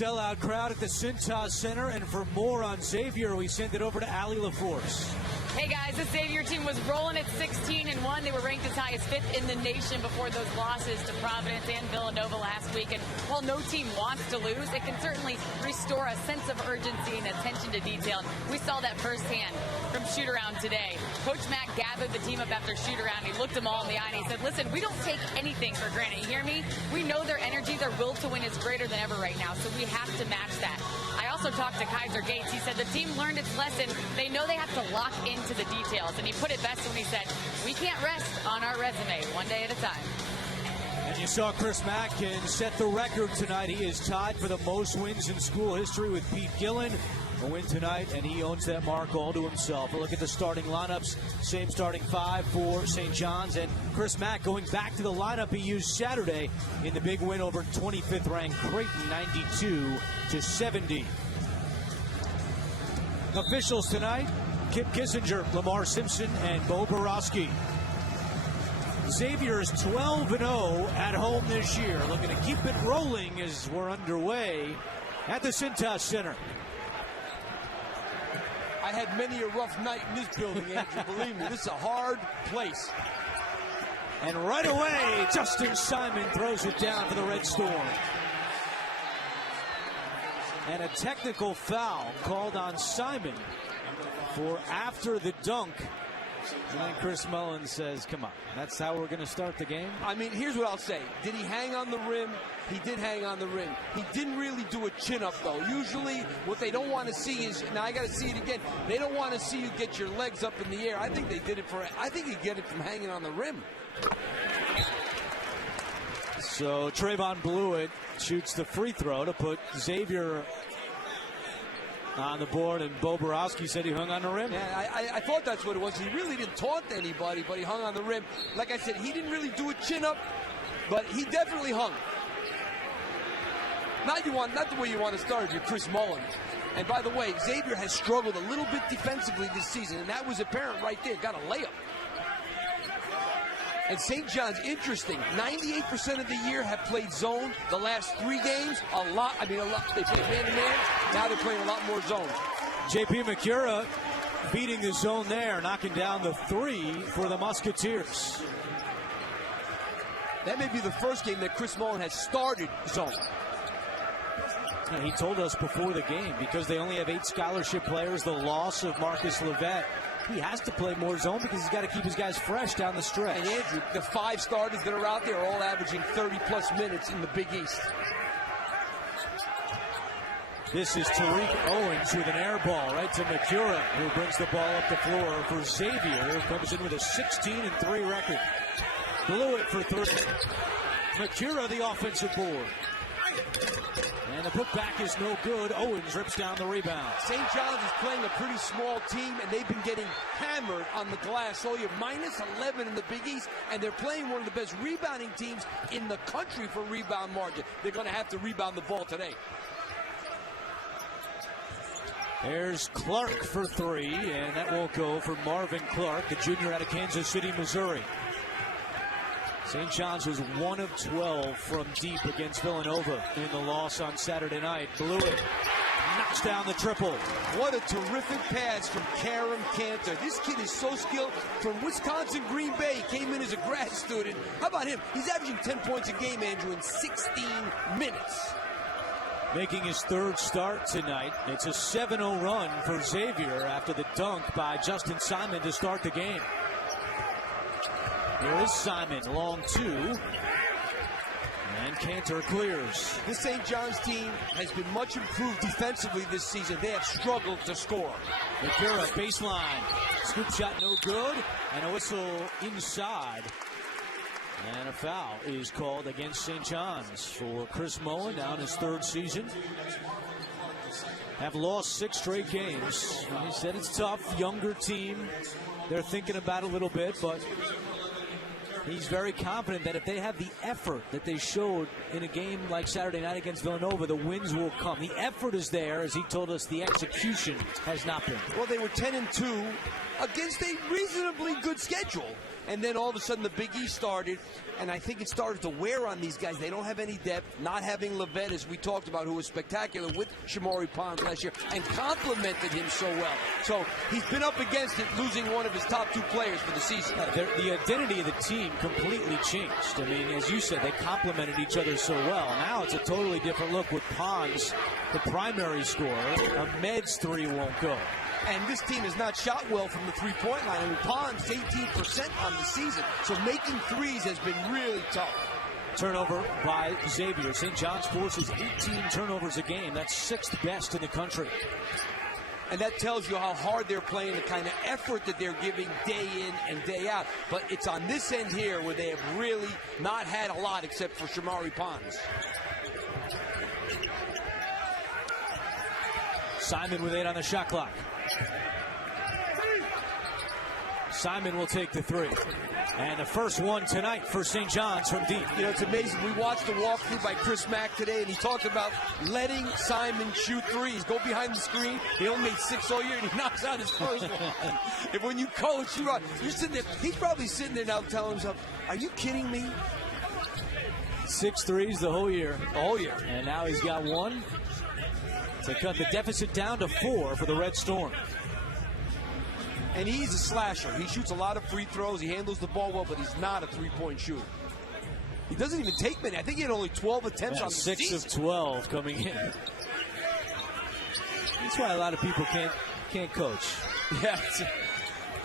Sellout crowd at the Cintas Center, and for more on Xavier, we send it over to Allie LaForce. Hey guys, the Xavier team was rolling at 16-1. They were ranked as high as 5th in the nation before those losses to Providence and Villanova last week. And while no team wants to lose, it can certainly restore a sense of urgency and attention to detail. We saw that firsthand from shoot-around today. Coach Mack gathered the team up after shoot-around. He looked them all in the eye and he said, listen, we don't take anything for granted. You hear me? We know their energy, their will to win is greater than ever right now, so we have to match that. I also talked to Kaiser Gates. He said the team learned its lesson. They know they have to lock into the details. And he put it best when he said, we can't rest on our resume, one day at a time. And you saw Chris Mack set the record tonight. He is tied for the most wins in school history with Pete Gillen. A win tonight, and he owns that mark all to himself. A look at the starting lineups. Same starting five for St. John's. And Chris Mack going back to the lineup he used Saturday in the big win over 25th ranked Creighton, 92-70. Officials tonight, Kip Kissinger, Lamar Simpson, and Bo Borowski. Xavier is 12-0 at home this year. Looking to keep it rolling as we're underway at the Cintas Center. I had many a rough night in this building, Andrew. Believe me, this is a hard place. And right away, Justin Simon throws it down for the Red Storm. And a technical foul called on Simon for after the dunk. And then Chris Mullin says, come on, that's how we're going to start the game? I mean, here's what I'll say. Did he hang on the rim? He did hang on the rim. He didn't really do a chin-up, though. Usually, what they don't want to see is, now I got to see it again, they don't want to see you get your legs up in the air. I think they did it I think he get it from hanging on the rim. So Trayvon Blewett shoots the free throw to put Xavier on the board, and Bo Borowski said he hung on the rim. Yeah, I thought that's what it was. He really didn't taunt anybody, but he hung on the rim. Like I said, he didn't really do a chin-up, but he definitely hung. Not the way you want to start if you're Chris Mullin. And by the way, Xavier has struggled a little bit defensively this season, and that was apparent right there. Got a layup. And St. John's, interesting, 98% of the year have played zone. The last 3 games, a lot. They played man-to-man. Now they're playing a lot more zone. J.P. McCura beating the zone there, knocking down the 3 for the Musketeers. That may be the first game that Chris Mullin has started zone. And he told us before the game, because they only have 8 scholarship players, the loss of Marcus Levette, he has to play more zone because he's got to keep his guys fresh down the stretch. And Andrew, the 5 starters that are out there are all averaging 30-plus minutes in the Big East. This is Tariq Owens with an air ball right to McCura, who brings the ball up the floor for Xavier, who comes in with a 16-3 record. Blewett for 3. McCura the offensive board. And the putback is no good. Owens rips down the rebound. St. John's is playing a pretty small team, and they've been getting hammered on the glass. So you're minus 11 in the Big East, and they're playing one of the best rebounding teams in the country for rebound margin. They're going to have to rebound the ball today. There's Clark for 3, and that won't go for Marvin Clark, the junior out of Kansas City, Missouri. St. John's was 1 of 12 from deep against Villanova in the loss on Saturday night. Blewett knocks down the triple. What a terrific pass from Karam Cantor. This kid is so skilled. From Wisconsin Green Bay, came in as a grad student. How about him? He's averaging 10 points a game, Andrew, in 16 minutes. Making his 3rd start tonight. It's a 7-0 run for Xavier after the dunk by Justin Simon to start the game. Here is Simon, long 2. And Cantor clears. This St. John's team has been much improved defensively this season. They have struggled to score. McCura, baseline. Scoop shot no good. And a whistle inside. And a foul is called against St. John's for Chris Mullin, now in his 3rd season. Have lost 6 straight games. He said it's tough, younger team. They're thinking about it a little bit, but he's very confident that if they have the effort that they showed in a game like Saturday night against Villanova, the wins will come. The effort is there, as he told us. The execution has not been. Well, they were 10-2 against a reasonably good schedule. and then all of a sudden the Big East started, and I think it started to wear on these guys. They don't have any depth, not having Levette, as we talked about, who was spectacular with Shamori Pons last year, and complemented him so well. So he's been up against it, losing one of his top 2 players for the season. The identity of the team completely changed. I mean, as you said, they complemented each other so well. Now it's a totally different look with Pons, the primary scorer. Ahmed's 3 won't go. And this team has not shot well from the three-point line. I mean, Pons 18% on the season, so making threes has been really tough. Turnover by Xavier. St. John's forces 18 turnovers a game. That's 6th best in the country. And that tells you how hard they're playing, the kind of effort that they're giving day in and day out. But it's on this end here where they have really not had a lot except for Shamori Pons. Simon with 8 on the shot clock. Simon will take the 3. And the first one tonight for St. John's from deep. You know, it's amazing. We watched the walkthrough by Chris Mack today, and he talked about letting Simon shoot threes. Go behind the screen. He only made 6 all year, and he knocks out his first one. And when you coach, you're sitting there. He's probably sitting there now telling himself, are you kidding me? 6 threes the whole year. The whole year. And now he's got 1 to cut the deficit down to 4 for the Red Storm. And he's a slasher. He shoots a lot of free throws. He handles the ball well, but he's not a three-point shooter. He doesn't even take many. I think he had only 12 attempts on the 6 season. of 12 coming in. That's why a lot of people can't coach. Yeah,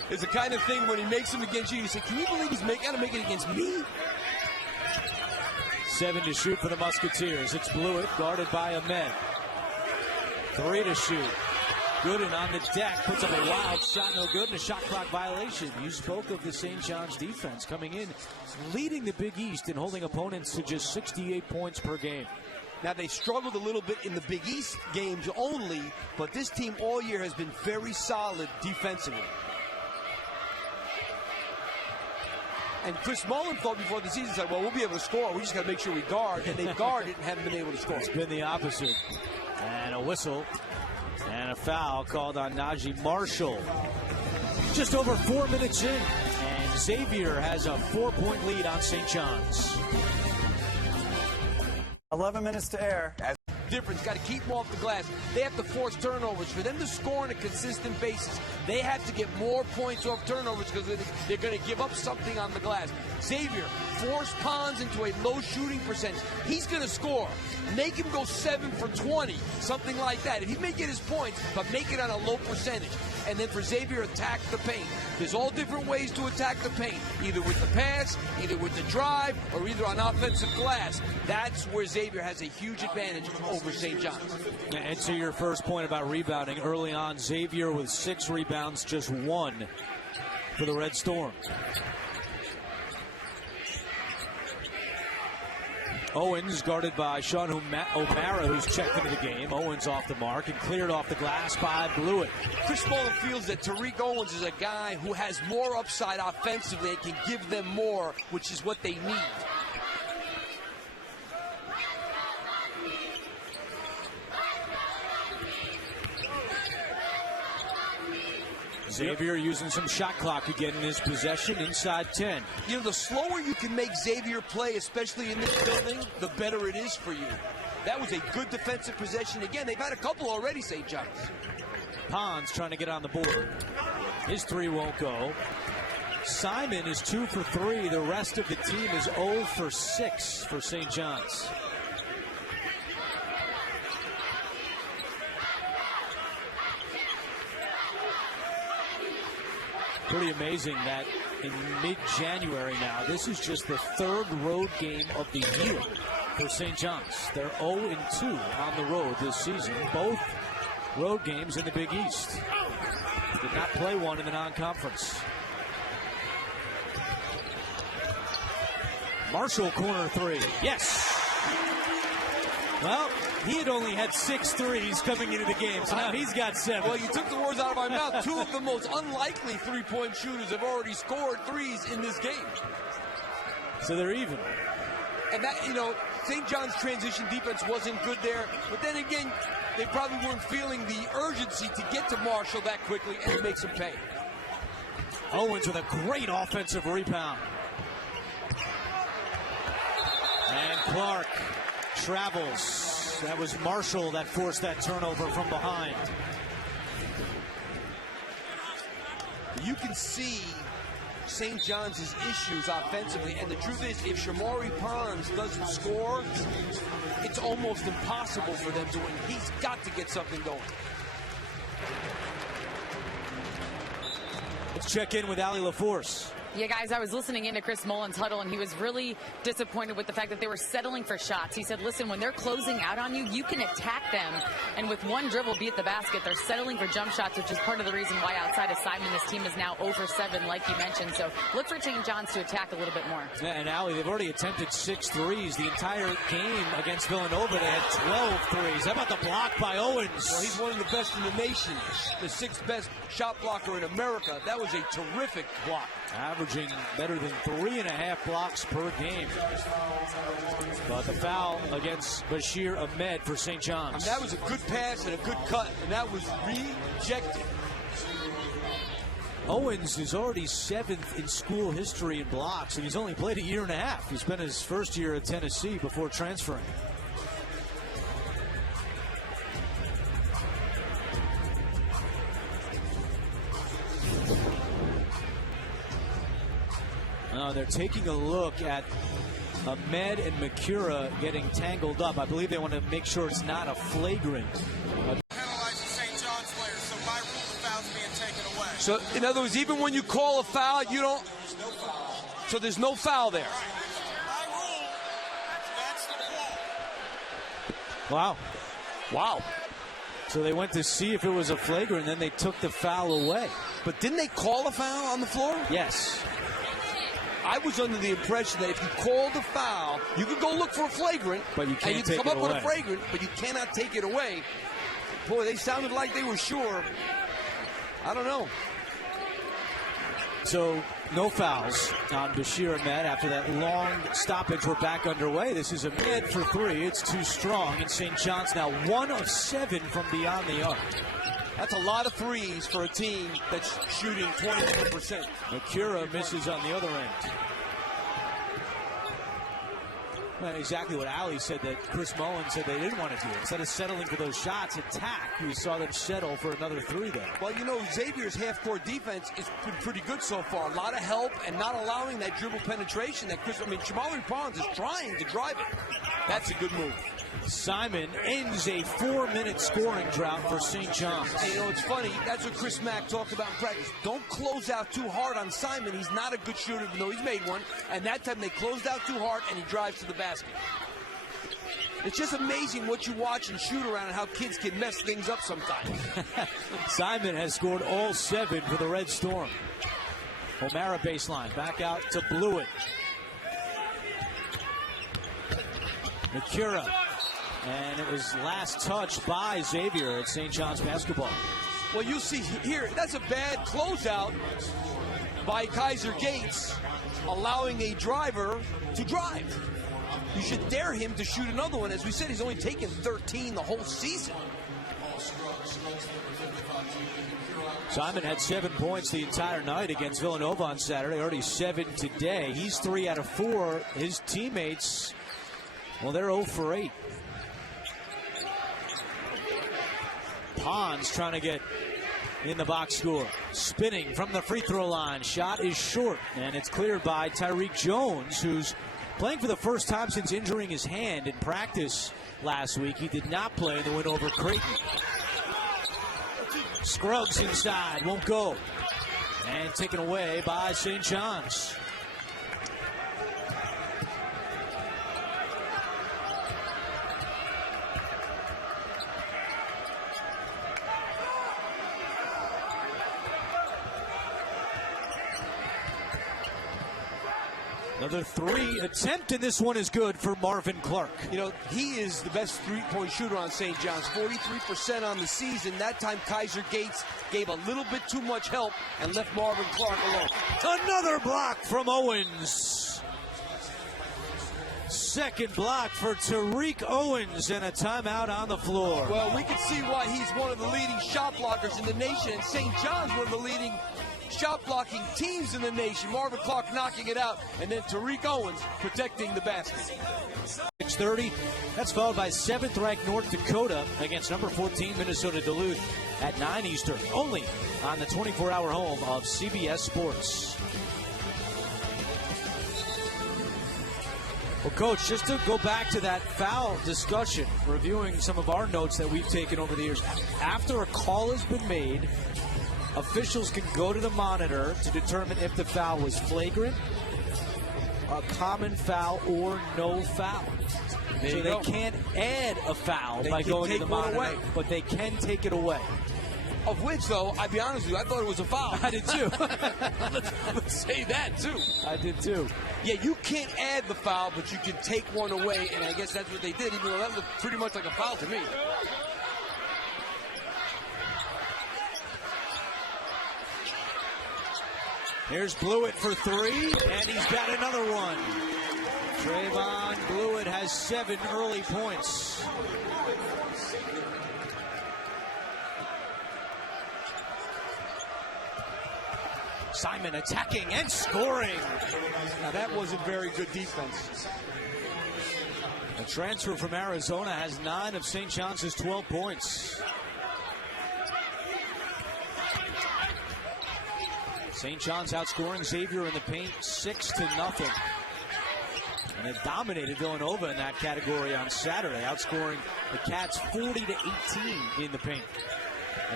it's the kind of thing when he makes them against you, you say, can you believe he's got to make it against me? 7 to shoot for the Musketeers. It's Blewett, guarded by Ahmed. 3 to shoot. Gooden on the deck, puts up a wild shot, no good, and a shot clock violation. You spoke of the St. John's defense coming in, leading the Big East and holding opponents to just 68 points per game. Now, they struggled a little bit in the Big East games only, but this team all year has been very solid defensively. And Chris Mullin thought before the season, said, well, we'll be able to score. We just got to make sure we guard. And they've guarded and haven't been able to score. It's been the opposite. And a whistle. And a foul called on Najee Marshall. Just over 4 minutes in. And Xavier has a 4-point lead on St. John's. 11 minutes to air. Difference. Got to keep them off the glass. They have to force turnovers. For them to score on a consistent basis, they have to get more points off turnovers because they're going to give up something on the glass. Xavier, force Pons into a low shooting percentage. He's going to score. Make him go 7 for 20, something like that. If he may get his points, but make it on a low percentage. And then for Xavier, attack the paint. There's all different ways to attack the paint, either with the pass, either with the drive, or either on offensive glass. That's where Xavier has a huge advantage over St. John's. And to your first point about rebounding, early on, Xavier with 6 rebounds, just 1 for the Red Storm. Owens guarded by Sean O'Mara, who's checked into the game. Owens off the mark and cleared off the glass by Blewett. Chris Mullin feels that Tariq Owens is a guy who has more upside offensively and can give them more, which is what they need. Xavier using some shot clock again in his possession inside 10. You know, the slower you can make Xavier play, especially in this building, the better it is for you. That was a good defensive possession. Again, they've had a couple already, St. John's. Pons trying to get on the board. His 3 won't go. Simon is 2 for 3. The rest of the team is 0 for 6 for St. John's. Pretty amazing that in mid-January now, this is just the 3rd road game of the year for St. John's. They're 0-2 on the road this season, both road games in the Big East. Did not play one in the non-conference. Marshall, corner 3. Yes! Well, he had only had 6 threes coming into the game, so now he's got 7. Well, you took the words out of my mouth. 2 of the most unlikely three-point shooters have already scored threes in this game. So they're even. And that, you know, St. John's transition defense wasn't good there. But then again, they probably weren't feeling the urgency to get to Marshall that quickly, and it makes them pay. Owens with a great offensive rebound. And Clark travels. That was Marshall that forced that turnover from behind. You can see St. John's issues offensively, and the truth is, if Shamari Pons doesn't score, it's almost impossible for them to win. He's got to get something going. Let's check in with Allie LaForce. Yeah, guys, I was listening into Chris Mullin's huddle, and he was really disappointed with the fact that they were settling for shots. He said, listen, when they're closing out on you, you can attack them, and with one dribble be at the basket. They're settling for jump shots, which is part of the reason why outside of Simon, this team is now over 7, like you mentioned. So look for St. John's to attack a little bit more. Yeah, and Allie, they've already attempted 6 threes. The entire game against Villanova, they had 12 threes. How about the block by Owens? Well, he's one of the best in the nation, the 6th best shot blocker in America. That was a terrific block. Averaging better than 3.5 blocks per game. But the foul against Bashir Ahmed for St. John's. And that was a good pass and a good cut, and that was rejected. Owens is already 7th in school history in blocks, and he's only played a year and a half. He spent his first year at Tennessee before transferring. They're taking a look at Ahmed and Makura getting tangled up. I believe they want to make sure it's not a flagrant. Penalizing St. John's players, so by rule, the foul's being taken away. So, in other words, even when you call a foul, you don't. So there's no foul there. By rule, that's the call. Wow. Wow. So they went to see if it was a flagrant, and then they took the foul away. But didn't they call a foul on the floor? Yes. I was under the impression that if you called a foul, you could go look for a flagrant, but you can't and take you come it up with away. a flagrant, but you cannot take it away. Boy, they sounded like they were sure. I don't know. So no fouls on Bashir Ahmed after that long stoppage. We're back underway. This is Ahmed for 3. It's too strong, and St. John's now 1 of 7 from beyond the arc. That's a lot of threes for a team that's shooting 21%. Makura misses on the other end. Well, exactly what Allie said that Chris Mullin said they didn't want to do. Instead of settling for those shots, attack. We saw them settle for another 3 there. Well, you know, Xavier's half-court defense has been pretty good so far. A lot of help and not allowing that dribble penetration that Shamari Pons is trying to drive it. That's a good move. Simon ends a 4-minute scoring drought for St. John's. Hey, you know, it's funny. That's what Chris Mack talked about in practice. Don't close out too hard on Simon. He's not a good shooter, even though he's made one. And that time they closed out too hard, and he drives to the basket. It's just amazing what you watch and shoot around and how kids can mess things up sometimes. Simon has scored all 7 for the Red Storm. O'Mara baseline. Back out to Blewett. Makura. And it was last touch by Xavier at St. John's basketball. Well, you see here, that's a bad closeout by Kaiser Gates, allowing a driver to drive. You should dare him to shoot another one. As we said, he's only taken 13 the whole season. Simon had 7 points the entire night against Villanova on Saturday, already 7 today. He's 3 out of 4. His teammates, well, they're 0 for 8. Pons trying to get in the box score. Spinning from the free throw line. Shot is short, and it's cleared by Tyreek Jones, who's playing for the first time since injuring his hand in practice last week. He did not play in the win over Creighton. Scruggs inside, won't go. And taken away by St. John's. Another 3 attempt, and this one is good for Marvin Clark. You know, he is the best three-point shooter on St. John's. 43% on the season. That time Kaiser Gates gave a little bit too much help and left Marvin Clark alone. Another block from Owens. Second block for Tariq Owens, and a timeout on the floor. Well, we can see why he's one of the leading shot blockers in the nation, and St. John's one of the leading shot blocking teams in the nation. Marvin Clark knocking it out, and then Tariq Owens protecting the basket. 6:30. That's followed by 7th-ranked North Dakota against number 14 Minnesota Duluth at 9 Eastern, only on the 24-hour home of CBS Sports. Well, Coach, just to go back to that foul discussion, reviewing some of our notes that we've taken over the years. After a call has been made, officials can go to the monitor to determine if the foul was flagrant, a common foul, or no foul. So they can't add a foul by going to the monitor, but they can take it away. Of which, though, I'll be honest with you, I thought it was a foul. I did too. let's say that, too. I did too. Yeah, you can't add the foul, but you can take one away, and I guess that's what they did, even though that looked pretty much like a foul to me. Here's Blewett for three, and he's got another one. Trayvon Blewett has 7 early points. Simon attacking and scoring. Now that wasn't very good defense. A transfer from Arizona has 9 of St. John's 12 points. St. John's outscoring Xavier in the paint 6-0. And they dominated Villanova in that category on Saturday, outscoring the Cats 40-18 in the paint.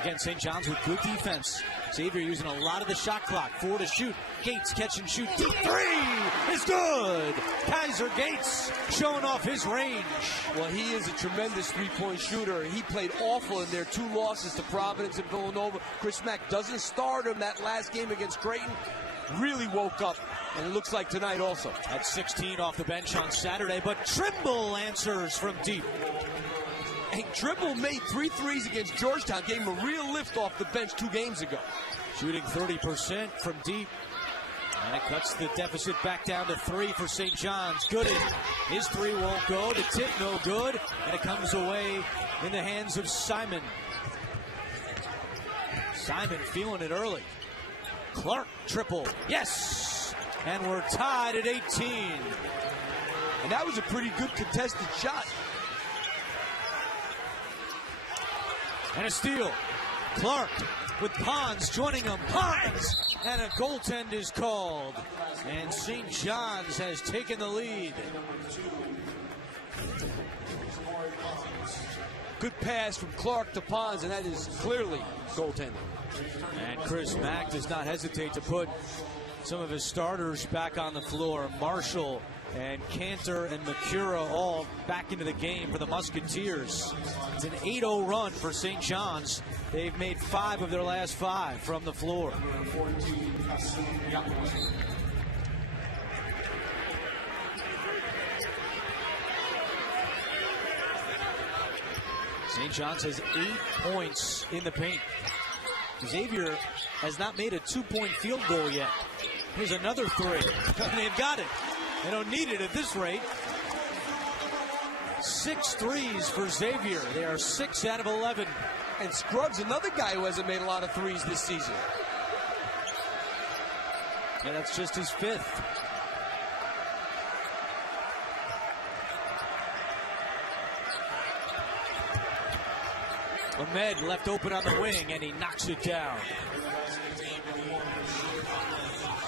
Again, St. John's with good defense. Xavier using a lot of the shot clock. 4 to shoot. Gates catch and shoot. Deep 3 is good. Kaiser Gates showing off his range. Well, he is a tremendous three-point shooter. He played awful in their 2 losses to Providence and Villanova. Chris Mack doesn't start him that last game against Creighton. Really woke up, and it looks like tonight also. At 16 off the bench on Saturday, but Trimble answers from deep. And Trimble made 3 threes against Georgetown, gave him a real lift off the bench 2 games ago. Shooting 30% from deep. And it cuts the deficit back down to 3 for St. John's. Gooden, his 3 won't go. The tip no good. And it comes away in the hands of Simon. Simon feeling it early. Clark triple. Yes! And we're tied at 18. And that was a pretty good contested shot. And a steal. Clark with Pons joining him. Pons! And a goaltend is called. And St. John's has taken the lead. Good pass from Clark to Pons, and that is clearly goaltending. And Chris Mack does not hesitate to put some of his starters back on the floor. Marshall and Cantor and McCura all back into the game for the Musketeers. It's an 8-0 run for St. John's. They've made 5 of their last 5 from the floor. St. John's has 8 points in the paint. Xavier has not made a 2-point field goal yet. Here's another 3. They've got it. They don't need it at this rate. 6 threes for Xavier. They are 6 out of 11. And Scruggs, another guy who hasn't made a lot of threes this season. Yeah, that's just his 5th. Ahmed left open on the wing, and he knocks it down.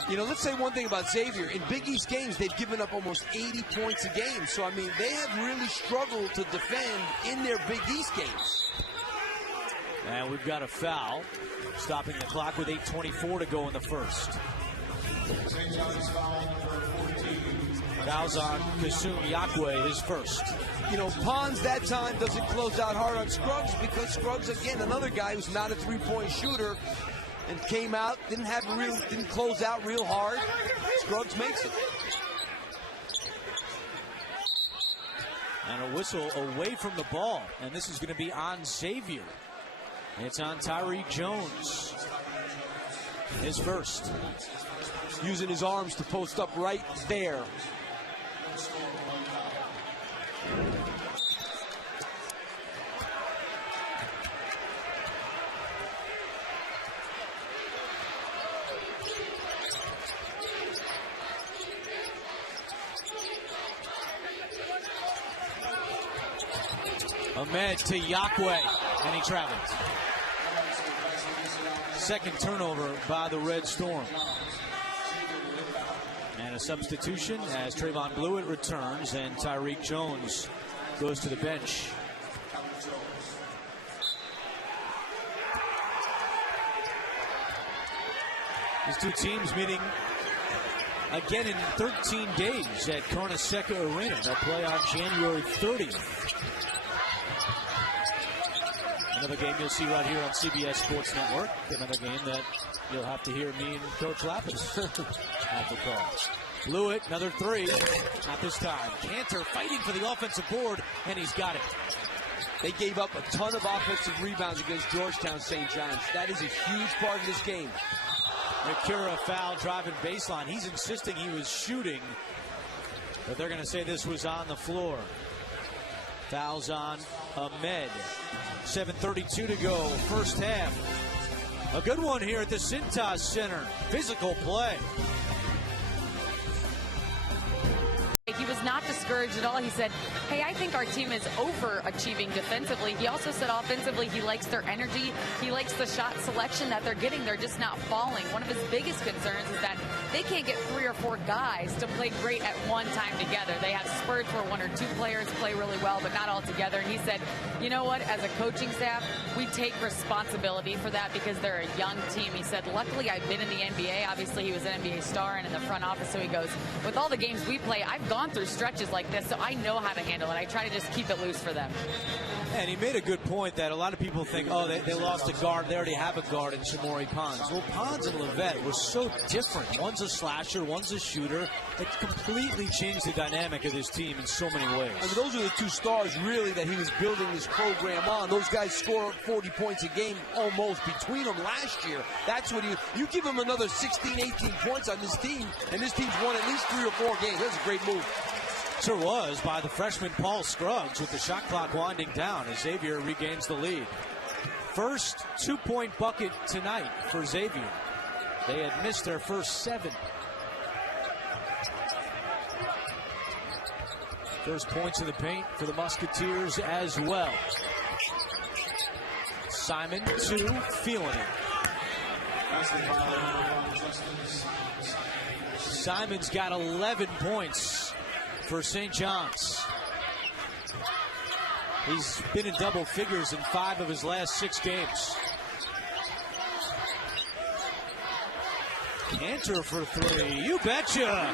You know, let's say one thing about Xavier. In Big East games, they've given up almost 80 points a game. So, I mean, they have really struggled to defend in their Big East games. And we've got a foul, stopping the clock with 8:24 to go in the first. Fouls on Kasum Yakwe, his first. You know, Pons that time doesn't close out hard on Scruggs because Scruggs, again, another guy who's not a three-point shooter and came out, didn't close out real hard. Scruggs makes it. And a whistle away from the ball. And this is going to be on Xavier. It's on Tyreek Jones. His first. Using his arms to post up right there. Ahmed to Yahweh, and he travels. Second turnover by the Red Storm. And a substitution as Trayvon Blewett returns and Tyreek Jones goes to the bench. These two teams meeting again in 13 days at Carnesecca Arena. They'll play on January 30th. Another game you'll see right here on CBS Sports Network. Another game that you'll have to hear me and Coach Lapis have to call. Blewett, another three. Not this time. Cantor fighting for the offensive board, and he's got it. They gave up a ton of offensive rebounds against Georgetown St. John's. That is a huge part of this game. Mikura foul driving baseline. He's insisting he was shooting, but they're going to say this was on the floor. Fouls on Ahmed. 7:32 to go, first half. A good one here at the Cintas Center. Physical play. He was not discouraged at all. He said, hey, I think our team is overachieving defensively. He also said offensively he likes their energy. He likes the shot selection that they're getting. They're just not falling. One of his biggest concerns is that they can't get 3 or 4 guys to play great at one time together. They have spurts where 1 or 2 players play really well, but not all together. And he said, you know what, as a coaching staff, we take responsibility for that because they're a young team. He said, luckily I've been in the NBA. Obviously he was an NBA star and in the front office, so he goes, with all the games we play, I've gone through stretches like this, so I know how to handle it. I try to just keep it loose for them. And he made a good point that a lot of people think, oh, they lost a guard. They already have a guard in Shamori Pons. Well, Pons and Levette were so different. One's a slasher, one's a shooter. It completely changed the dynamic of this team in so many ways. I mean, those are the 2 stars, really, that he was building this program on. Those guys score 40 points a game almost between them last year. That's what you give him another 16, 18 points on this team, and this team's won at least 3 or 4 games. That's a great move. Sure was by the freshman Paul Scruggs with the shot clock winding down as Xavier regains the lead. First 2-point bucket tonight for Xavier. They had missed their first 7. First points in the paint for the Musketeers as well. Simon, 2, feeling it. Simon's got 11 points for St. John's. He's been in double figures in 5 of his last 6 games. Cantor for 3. You betcha.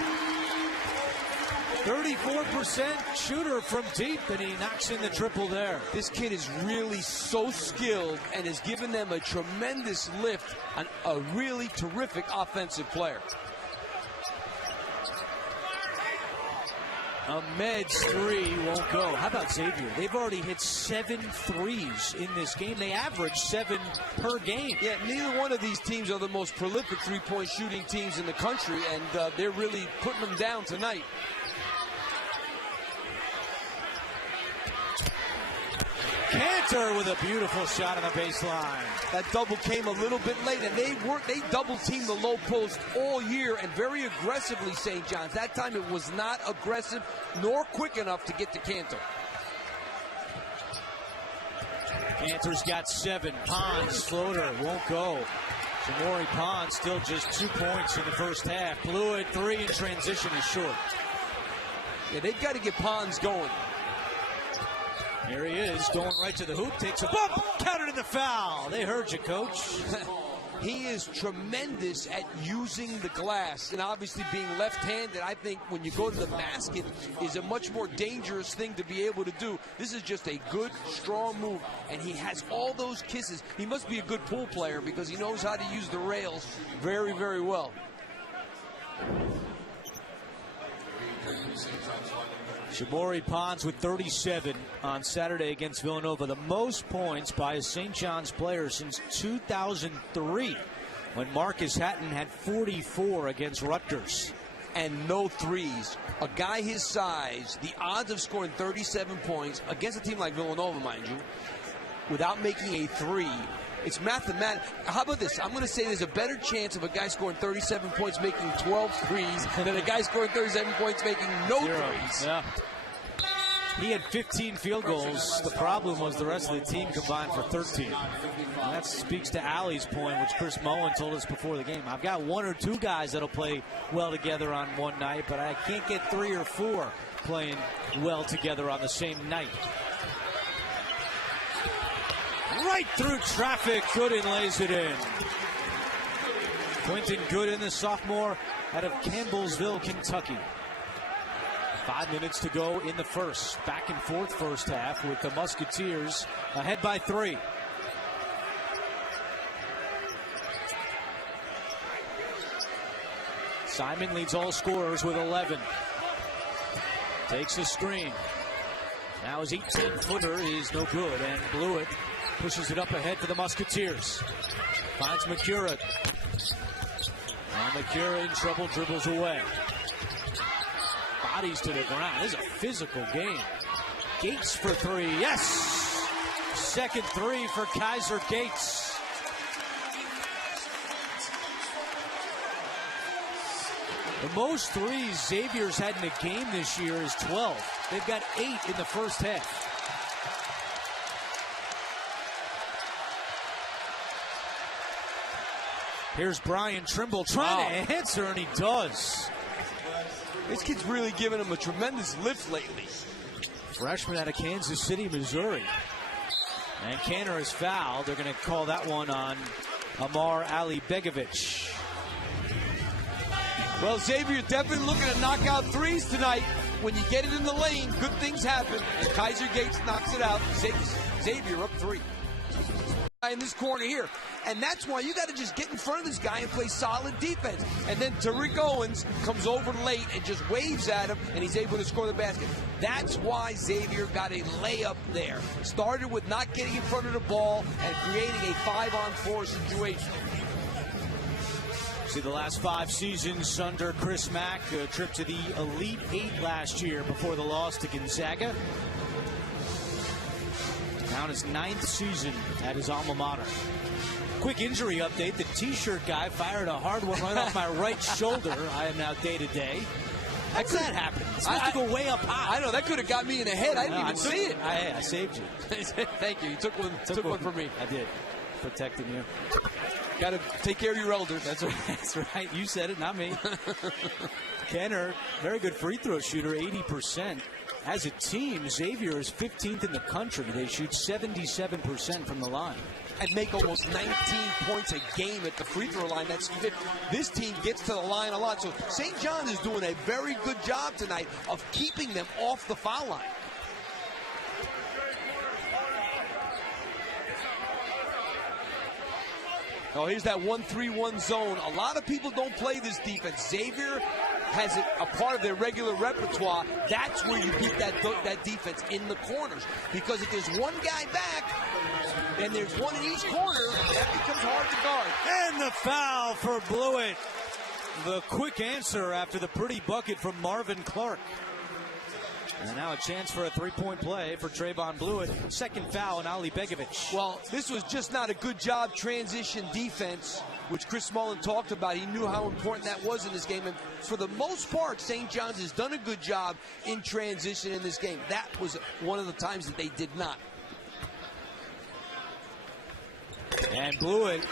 34% shooter from deep, and he knocks in the triple there. This kid is really so skilled and has given them a tremendous lift, a really terrific offensive player. Ahmed's 3 won't go. How about Xavier? They've already hit 7 threes in this game. They average 7 per game. Yeah, neither one of these teams are the most prolific 3-point shooting teams in the country, and they're really putting them down tonight. Cantor with a beautiful shot on the baseline. That double came a little bit late, and they double-teamed the low post all year and very aggressively, St. John's. That time it was not aggressive nor quick enough to get to Cantor. Cantor's got 7. Pons floater won't go. Shamori Pons still just 2 points in the first half. Blewett 3 in transition is short. Yeah, they've got to get Pons going. Here he is, going right to the hoop, takes a bump, countered in the foul. They heard you, Coach. He is tremendous at using the glass, and obviously being left-handed, I think when you go to the basket is a much more dangerous thing to be able to do. This is just a good, strong move, and he has all those kisses. He must be a good pool player because he knows how to use the rails very, very well. Shamori Pons with 37 on Saturday against Villanova. The most points by a St. John's player since 2003 when Marcus Hatton had 44 against Rutgers. And no threes. A guy his size, the odds of scoring 37 points against a team like Villanova, mind you, without making a 3, it's mathematical. How about this? I'm going to say there's a better chance of a guy scoring 37 points making 12 threes than a guy scoring 37 points making no threes. Yeah. He had 15 field goals. The problem was the rest of the team combined for 13. And that speaks to Allie's point, which Chris Mullin told us before the game. I've got 1 or 2 guys that'll play well together on one night, but I can't get 3 or 4 playing well together on the same night. Right through traffic, Gooden lays it in. Quentin Gooden, the sophomore out of Campbellsville, Kentucky. 5 minutes to go in the first. Back and forth first half with the Musketeers ahead by 3. Simon leads all scorers with 11. Takes a screen. Now his 18-footer is no good, and Blewett pushes it up ahead for the Musketeers. Finds McCura. And McCura in trouble, dribbles away. Bodies to the ground. This is a physical game. Gates for 3. Yes! Second 3 for Kaiser Gates. The most threes Xavier's had in a game this year is 12. They've got 8 in the first half. Here's Brian Trimble trying to answer, and he does. This kid's really given him a tremendous lift lately. Freshman out of Kansas City, Missouri. And Kanner is fouled. They're going to call that one on Amar Ali Begovic. Well, Xavier definitely looking to knock out threes tonight. When you get it in the lane, good things happen. And Kaiser Gates knocks it out. Xavier up 3. In this corner here. And that's why you got to just get in front of this guy and play solid defense. And then Tariq Owens comes over late and just waves at him, and he's able to score the basket. That's why Xavier got a layup there. Started with not getting in front of the ball and creating a 5-on-4 situation. See the last 5 seasons under Chris Mack, a trip to the Elite 8 last year before the loss to Gonzaga. Now in his 9th season at his alma mater. Quick injury update. The T-shirt guy fired a hard one right off my right shoulder. I am now day-to-day. How's that happen? It's supposed to go way up high. I know. That could have got me in the head. I didn't even see it. I saved you. Thank you. You took one from me. I did. Protecting you. Got to take care of your elders. That's right. That's right. You said it, not me. Kenner, very good free throw shooter, 80%. As a team, Xavier is 15th in the country. They shoot 77% from the line. And make almost 19 points a game at the free throw line. This team gets to the line a lot. So St. John is doing a very good job tonight of keeping them off the foul line. Oh, here's that 1-3-1 zone. A lot of people don't play this defense. Xavier has it a part of their regular repertoire. That's where you beat that defense, in the corners. Because if there's one guy back and there's one in each corner, that becomes hard to guard. And the foul for Blewett. The quick answer after the pretty bucket from Marvin Clark. And now a chance for a 3-point play for Trayvon Blewett. Second foul on Ali Begovic. Well, this was just not a good job transition defense, which Chris Mullin talked about. He knew how important that was in this game. And for the most part, St. John's has done a good job in transition in this game. That was one of the times that they did not. And Blewett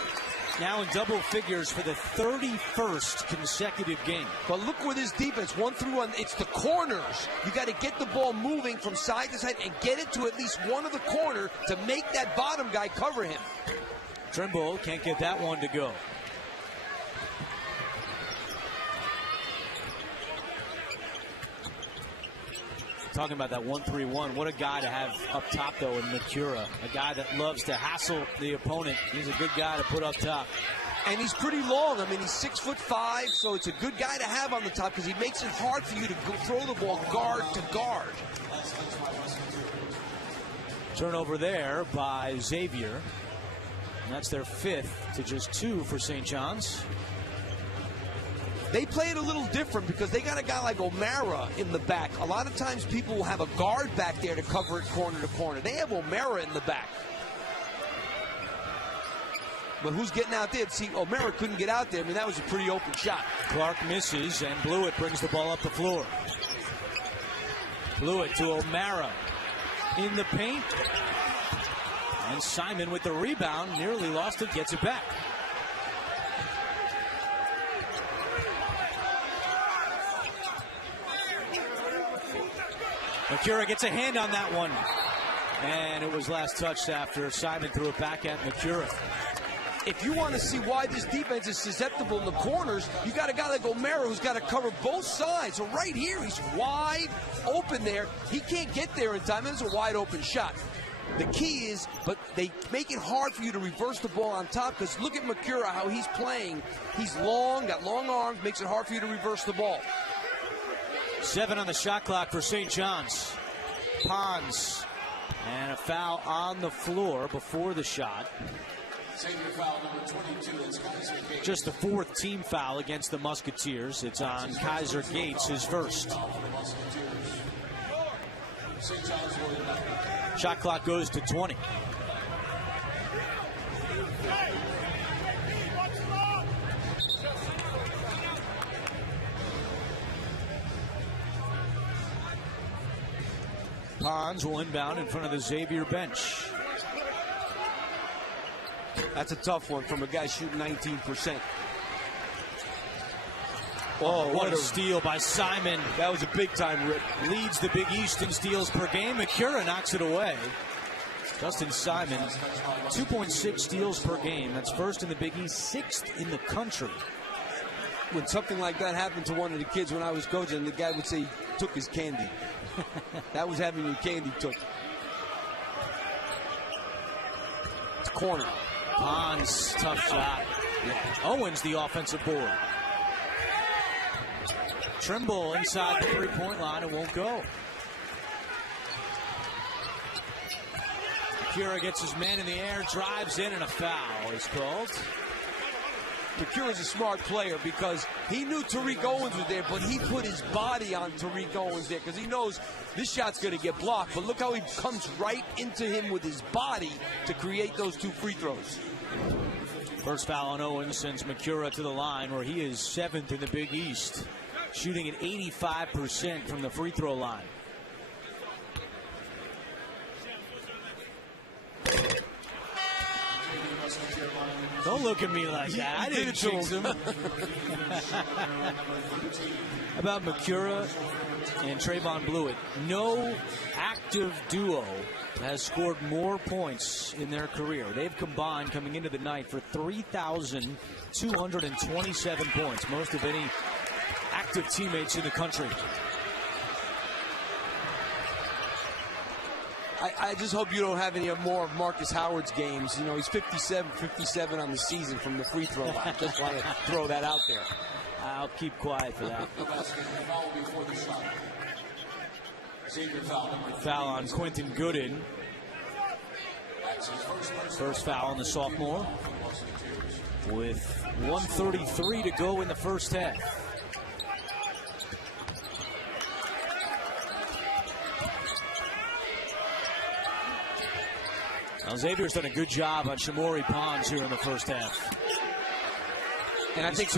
now in double figures for the 31st consecutive game. But look where this defense, 1-through-1, it's the corners. You got to get the ball moving from side to side and get it to at least one of the corner to make that bottom guy cover him. Trimble can't get that one to go. Talking about that 1-3-1, what a guy to have up top, though, in Makura. A guy that loves to hassle the opponent. He's a good guy to put up top. And he's pretty long. I mean, he's 6'5", so it's a good guy to have on the top because he makes it hard for you to throw the ball guard to guard. Turnover there by Xavier. And that's their 5th to just 2 for St. John's. They play it a little different because they got a guy like O'Mara in the back. A lot of times people will have a guard back there to cover it corner to corner. They have O'Mara in the back. But who's getting out there? See, O'Mara couldn't get out there. I mean, that was a pretty open shot. Clark misses, and Blewett brings the ball up the floor. Blewett to O'Mara in the paint. And Simon with the rebound, nearly lost it, gets it back. Macura gets a hand on that one. And it was last touched after Simon threw it back at Macura. If you want to see why this defense is susceptible in the corners, you got a guy like O'Mara who's got to cover both sides. So right here, he's wide open there. He can't get there in time. It's a wide open shot. The key is, but they make it hard for you to reverse the ball on top, because look at Macura, how he's playing. He's long, got long arms, makes it hard for you to reverse the ball. 7 on the shot clock for St. John's. Pons. And a foul on the floor before the shot. Just the 4th team foul against the Musketeers. It's on Kaiser Gates, his first. Shot clock goes to 20. Pons will inbound in front of the Xavier bench. That's a tough one from a guy shooting 19%. Oh, what a steal by Simon. That was a big-time rip. Leads the Big East in steals per game. Macura knocks it away. Justin Simon, 2.6 steals per game. That's first in the Big East, 6th in the country. When something like that happened to one of the kids when I was coaching, the guy would say he took his candy. That was having your candy took. It's corner. Pons, tough shot. Owens the offensive board. Trimble inside the three-point line. It won't go. Macura gets his man in the air, drives in, and a foul is called. Macura's a smart player because he knew Tariq Owens was there, but he put his body on Tariq Owens there because he knows this shot's going to get blocked. But look how he comes right into him with his body to create those 2 free throws. First foul on Owens sends Macura to the line, where he is 7th in the Big East, shooting at 85% from the free throw line. Don't look at me like that. I didn't jinx him. How about Macura and Trayvon Blewett? No active duo has scored more points in their career. They've combined coming into the night for 3,227 points, most of any active teammates in the country. I just hope you don't have any more of Marcus Howard's games. You know, he's 57 on the season from the free throw line. Just want to throw that out there. I'll keep quiet for that. Foul on Quentin Gooden. First foul on the sophomore. With 1:33 to go in the first half. Now, Xavier's done a good job on Shamori Pons here in the first half. And I think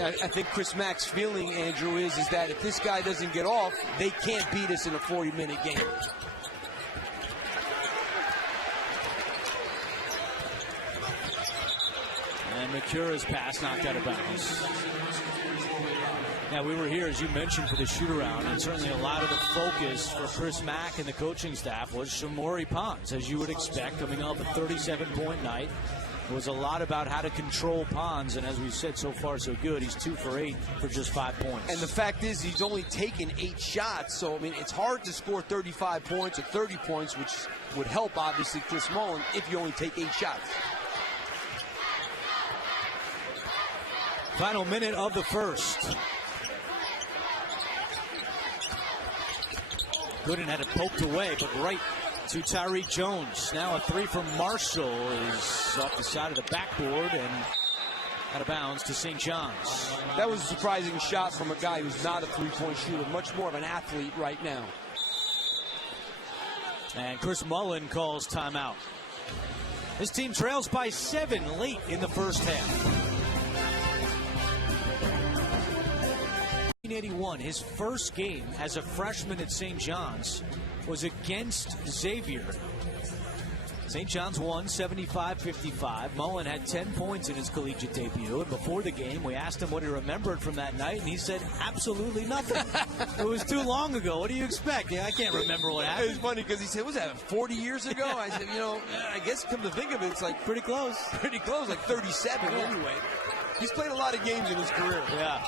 I think Chris Mack's feeling, Andrew, is that if this guy doesn't get off, they can't beat us in a 40-minute game. And Macura's pass knocked out of bounds. Now, we were here, as you mentioned, for the shoot-around, and certainly a lot of the focus for Chris Mack and the coaching staff was Shamori Pons, as you would expect, coming off a 37-point night. It was a lot about how to control Pons, and as we've said, so far so good. He's 2 for 8 for just 5 points. And the fact is, he's only taken 8 shots, so, I mean, it's hard to score 35 points or 30 points, which would help, obviously, Chris Mullin, if you only take 8 shots. Final minute of the first. Gooden had it poked away, but right to Tyreek Jones. Now a 3 from Marshall is off the side of the backboard and out of bounds to St. John's. That was a surprising shot from a guy who's not a three-point shooter, much more of an athlete right now. And Chris Mullin calls timeout. His team trails by 7 late in the first half. 1981, his first game as a freshman at St. John's was against Xavier. St. John's won 75-55. Mullin had 10 points in his collegiate debut. And before the game, we asked him what he remembered from that night, and he said absolutely nothing. It was too long ago. What do you expect? Yeah, I can't remember what happened. It was funny because he said, was that 40 years ago? I said, I guess come to think of it, it's like Pretty close. pretty close, like 37 anyway. He's played a lot of games in his career. Yeah.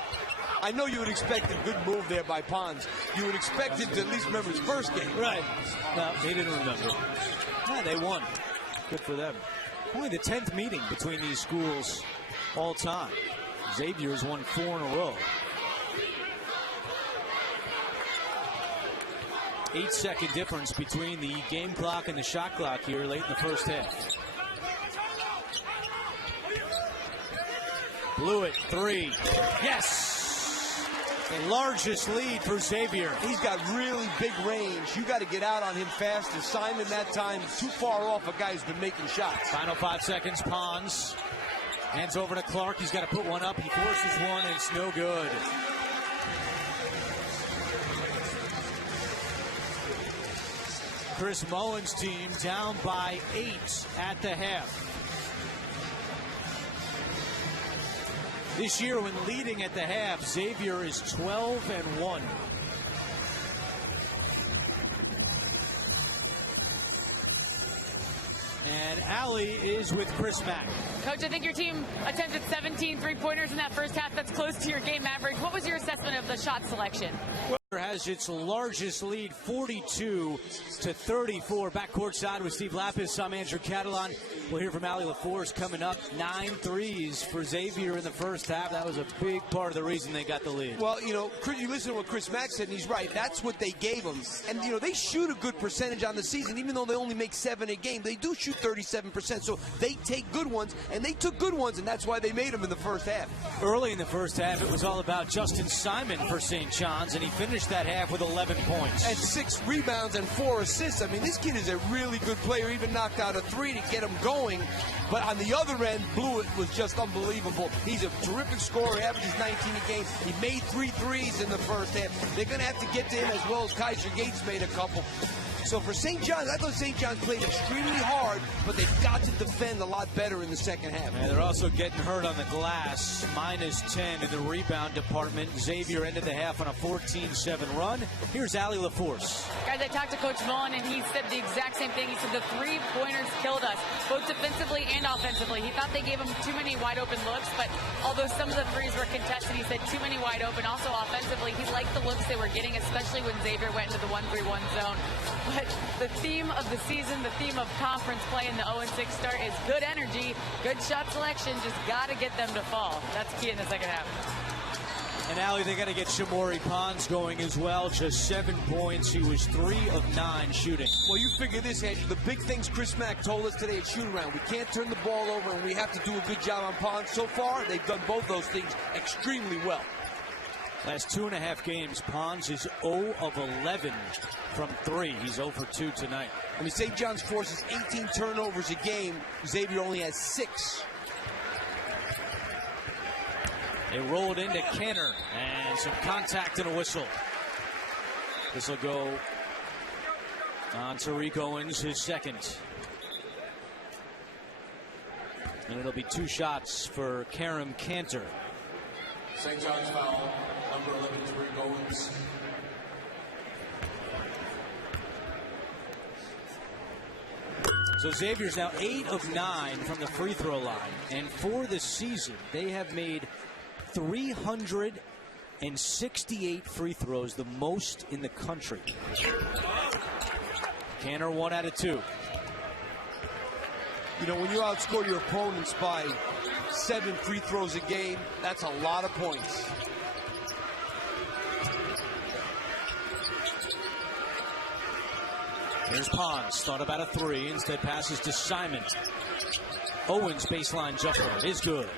I know you would expect a good move there by Pons. You would expect him to at least remember his first game. Right. No, they didn't remember. Yeah, they won. Good for them. Only the 10th meeting between these schools all time. Xavier's won 4 in a row. 8-second difference between the game clock and the shot clock here late in the first half. Blew it. 3. Yes! The largest lead for Xavier. He's got really big range. You got to get out on him faster. Simon that time too far off a guy who's been making shots. Final 5 seconds. Pons hands over to Clark. He's got to put one up. He forces one, and it's no good. Chris Mullin's team down by 8 at the half. This year, when leading at the half, Xavier is 12-1. And Allie is with Chris Mack. Coach, I think your team attempted 17 three-pointers in that first half. That's close to your game average. What was your assessment of the shot selection? Has its largest lead, 42-34. Backcourt side with Steve Lapis. I'm Andrew Catalan. We'll hear from Allie LaForce coming up. 9 threes for Xavier in the first half. That was a big part of the reason they got the lead. Well, you listen to what Chris Mack said, and he's right. That's what they gave them. And, they shoot a good percentage on the season. Even though they only make 7 a game, they do shoot 37%. So they take good ones, and they took good ones, and that's why they made them in the first half. Early in the first half, it was all about Justin Simon for St. John's, and he finished that half with 11 points. And 6 rebounds and 4 assists. I mean, this kid is a really good player. Even knocked out a 3 to get him going. But on the other end, Blewett was just unbelievable. He's a terrific scorer, averages 19 a game. He made 3 threes in the first half. They're going to have to get to him as well as Kaiser Gates made a couple. So for St. John's, I thought St. John's played extremely hard, but they've got to defend a lot better in the second half. And they're also getting hurt on the glass. -10 in the rebound department. Xavier ended the half on a 14-7 run. Here's Allie LaForce. Guys, I talked to Coach Mullin, and he said the exact same thing. He said the three-pointers killed us, both defensively and offensively. He thought they gave him too many wide-open looks, but although some of the threes were contested, he said too many wide open. Also offensively, he liked the looks they were getting, especially when Xavier went into the 1-3-1 zone. But the theme of the season, the theme of conference play in the 0-6 start is good energy, good shot selection. Just got to get them to fall. That's key in the second half. And Allie, they got to get Shamori Pons going as well. Just 7 points. He was 3 of 9 shooting. Well, you figure this, Andrew. The big things Chris Mack told us today at shoot-around. We can't turn the ball over, and we have to do a good job on Pons. So far, they've done both those things extremely well. Last 2.5 games, Pons is 0 of 11 from 3. He's 0 for 2 tonight. I mean, St. John's forces 18 turnovers a game. Xavier only has 6. They rolled into Kenner, and some contact and a whistle. This will go on Tariq Owens, his second. And it'll be 2 shots for Karim Cantor. St. John's foul, number 11, Tariq Owens. So Xavier's now 8 of 9 from the free throw line. And for the season, they have made 368 free throws, the most in the country. Cantor 1 out of 2. When you outscore your opponents by 7 free throws a game, that's a lot of points. Here's Pons, thought about a 3, instead passes to Simon. Owens baseline jumper is good.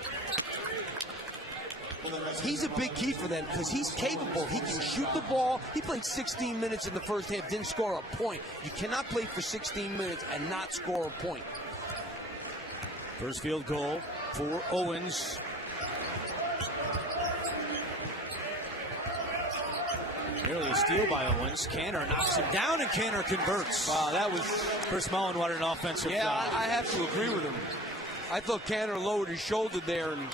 He's a big key for them because he's capable. He can shoot the ball. He played 16 minutes in the first half, didn't score a point. You cannot play for 16 minutes and not score a point. First field goal for Owens. Nearly a steal by Owens. Canner knocks him down, and Canner converts. Wow, that was... Chris Mullin wanted an offensive foul. Yeah, I have to agree with him. I thought Canner lowered his shoulder there. And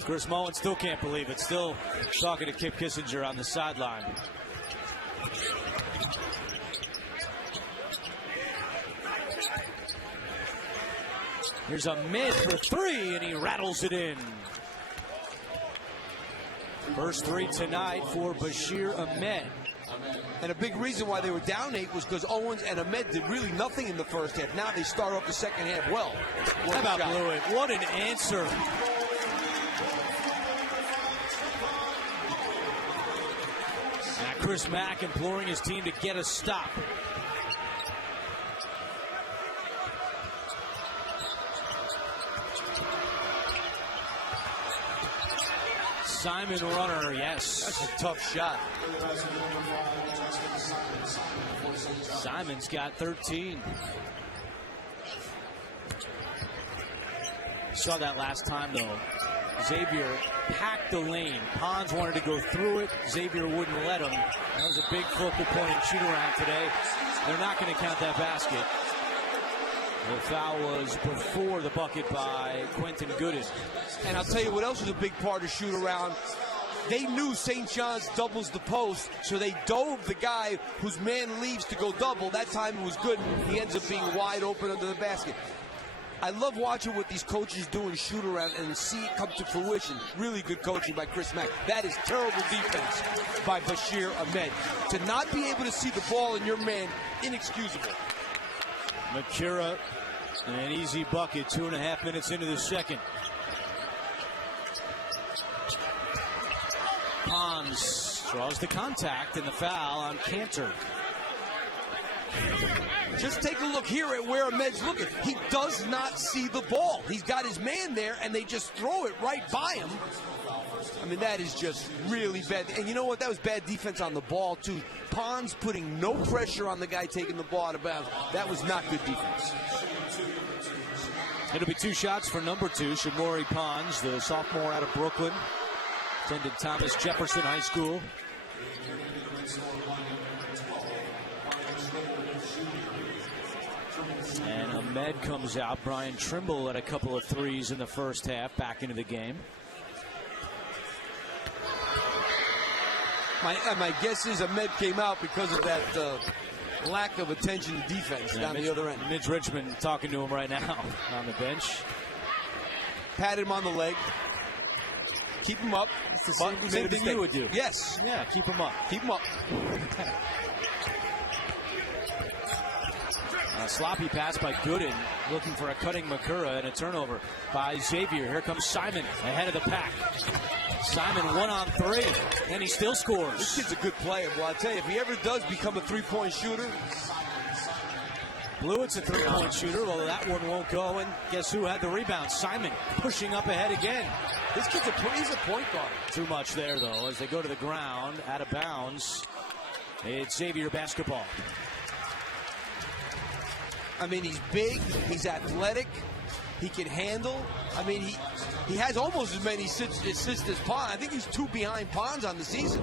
Chris Mullin still can't believe it. Still talking to Kip Kissinger on the sideline. Here's a mid for three, and he rattles it in. First three tonight for Bashir Ahmed. And a big reason why they were down 8 was because Owens and Ahmed did really nothing in the first half. Now they start off the second half well. How about Blewett? What an answer. Now Chris Mack imploring his team to get a stop. Simon runner, yes. That's a tough shot. Simon's got 13. Saw that last time, though. Xavier packed the lane. Pons wanted to go through it. Xavier wouldn't let him. That was a big focal point in shoot-around today. They're not going to count that basket. The foul was before the bucket by Quentin Gooden. And I'll tell you what else was a big part of shoot-around. They knew St. John's doubles the post, so they dove the guy whose man leaves to go double. That time it was good. He ends up being wide open under the basket. I love watching what these coaches do in shoot-around and see it come to fruition. Really good coaching by Chris Mack. That is terrible defense by Bashir Ahmed. To not be able to see the ball in your man, inexcusable. Makura, an easy bucket, 2.5 minutes into the second. Pons draws the contact and the foul on Cantor. Just take a look here at where Ahmed's looking. He does not see the ball. He's got his man there, and they just throw it right by him. I mean, that is just really bad. And you know what? That was bad defense on the ball, too. Pons putting no pressure on the guy taking the ball out of bounds. That was not good defense. It'll be 2 shots for number 2, Shamori Pons, the sophomore out of Brooklyn. Attended Thomas Jefferson High School. And Ahmed comes out. Brian Trimble at a couple of threes in the first half, back into the game. My guess is Ahmed came out because of that lack of attention to defense down the other end. Mitch Richmond talking to him right now on the bench. Patted him on the leg. Keep him up. It's the same thing you would do. Yes. Yeah, keep him up. Keep him up. A sloppy pass by Gooden, looking for a cutting Makura, and a turnover by Xavier. Here comes Simon ahead of the pack. Simon 1-on-3, and he still scores. This kid's a good player. Well, I'll tell you, if he ever does become a three-point shooter. Blewett's a three-point shooter, although that one won't go. And guess who had the rebound? Simon pushing up ahead again. This kid's he's a point guard. Too much there, though, as they go to the ground, out of bounds. It's Xavier basketball. I mean, he's big, he's athletic, he can handle. I mean, he has almost as many assists as Pons. I think he's 2 behind Pons on the season.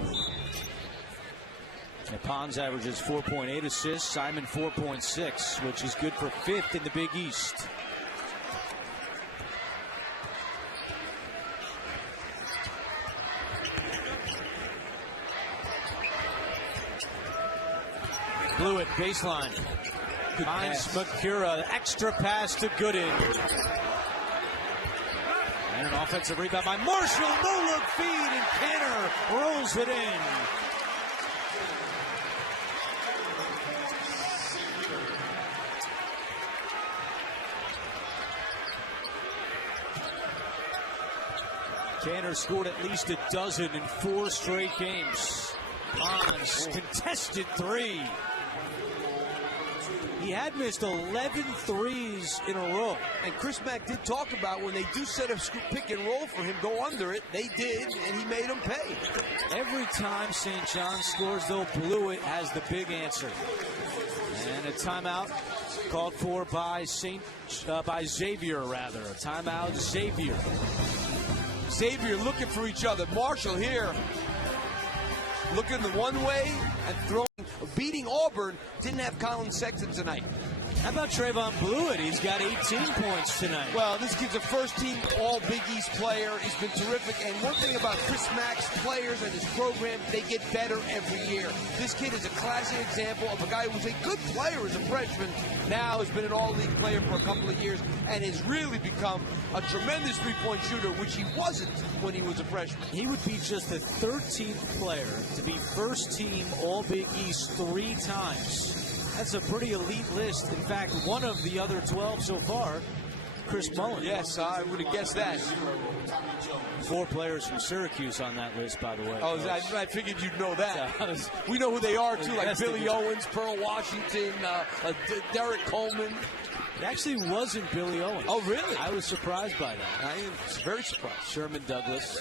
And Pons averages 4.8 assists, Simon 4.6, which is good for 5th in the Big East. Blewett baseline. Finds Makura, extra pass to Gooden. And an offensive rebound by Marshall. No-look feed, and Canner rolls it in. Canner scored at least a dozen in 4 straight games. Pons contested 3. He had missed 11 threes in a row. And Chris Mack did talk about when they do set up pick and roll for him, go under it. They did, and he made them pay. Every time St. John scores, though, Blewett has the big answer. And a timeout called for by Xavier, rather. A timeout, Xavier. Xavier looking for each other. Marshall here. looking the one way and throwing. Beating Auburn, didn't have Colin Sexton tonight. How about Trayvon Blewett? He's got 18 points tonight. Well, this kid's a first-team All-Big East player. He's been terrific. And one thing about Chris Mack's players and his program, they get better every year. This kid is a classic example of a guy who was a good player as a freshman, now has been an All-League player for a couple of years, and has really become a tremendous three-point shooter, which he wasn't when he was a freshman. He would be just the 13th player to be first-team All-Big East 3 times. That's a pretty elite list. In fact, one of the other 12 so far, Chris Mullin. Yes, I would have guessed that. 4 players from Syracuse on that list, by the way. Oh, I figured you'd know that. We know who they are, too, like Billy Owens, Pearl Washington, Derek Coleman. It actually wasn't Billy Owens. Oh, really? I was surprised by that. I am very surprised. Sherman Douglas.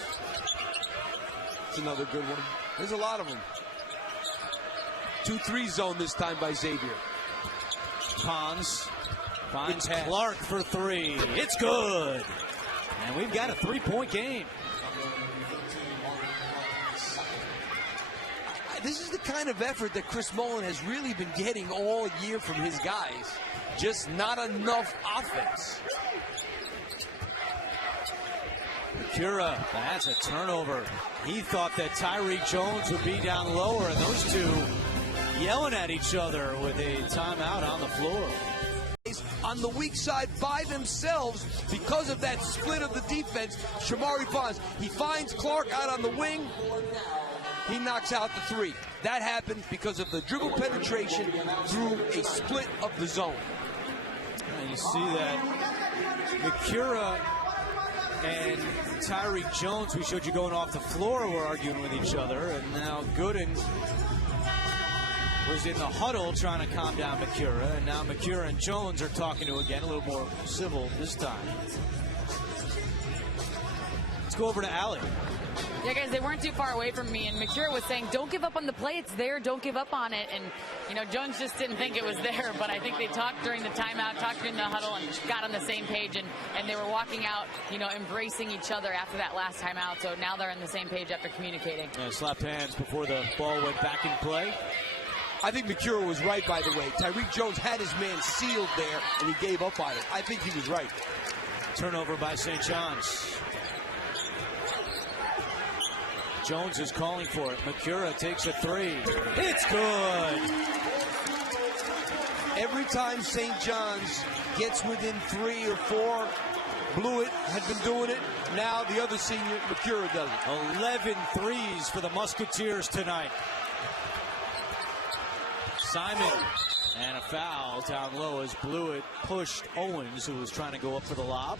It's another good one. There's a lot of them. 2-3 zone this time by Xavier. Pons finds Clark for 3. It's good. And we've got a 3-point game. This is the kind of effort that Chris Mullin has really been getting all year from his guys. Just not enough offense. Cura, that's a turnover. He thought that Tyreek Jones would be down lower, and those two yelling at each other with a timeout on the floor. On the weak side by themselves because of that split of the defense. Shamari Pons, he finds Clark out on the wing. He knocks out the 3. That happened because of the dribble penetration through a split of the zone. And you see that McCura and Tyreek Jones, we showed you going off the floor, were arguing with each other, and now Gooden was in the huddle trying to calm down McCura, and now McCura and Jones are talking to again, a little more civil this time. Let's go over to Allie. Yeah, guys, they weren't too far away from me, and McCura was saying, don't give up on the play. It's there. Don't give up on it. And, you know, Jones just didn't think it was there, but I think they talked during the timeout, talked in the huddle, and got on the same page, and they were walking out, you know, embracing each other after that last timeout. So now they're on the same page after communicating. Slapped hands before the ball went back in play. I think McCura was right, by the way. Tyreek Jones had his man sealed there, and he gave up on it. I think he was right. Turnover by St. John's. Jones is calling for it. McCura takes a 3. It's good. Every time St. John's gets within 3 or 4, Blewett had been doing it. Now the other senior, McCura, does it. 11 threes for the Musketeers tonight. Simon, and a foul down low as Blewett pushed Owens, who was trying to go up for the lob.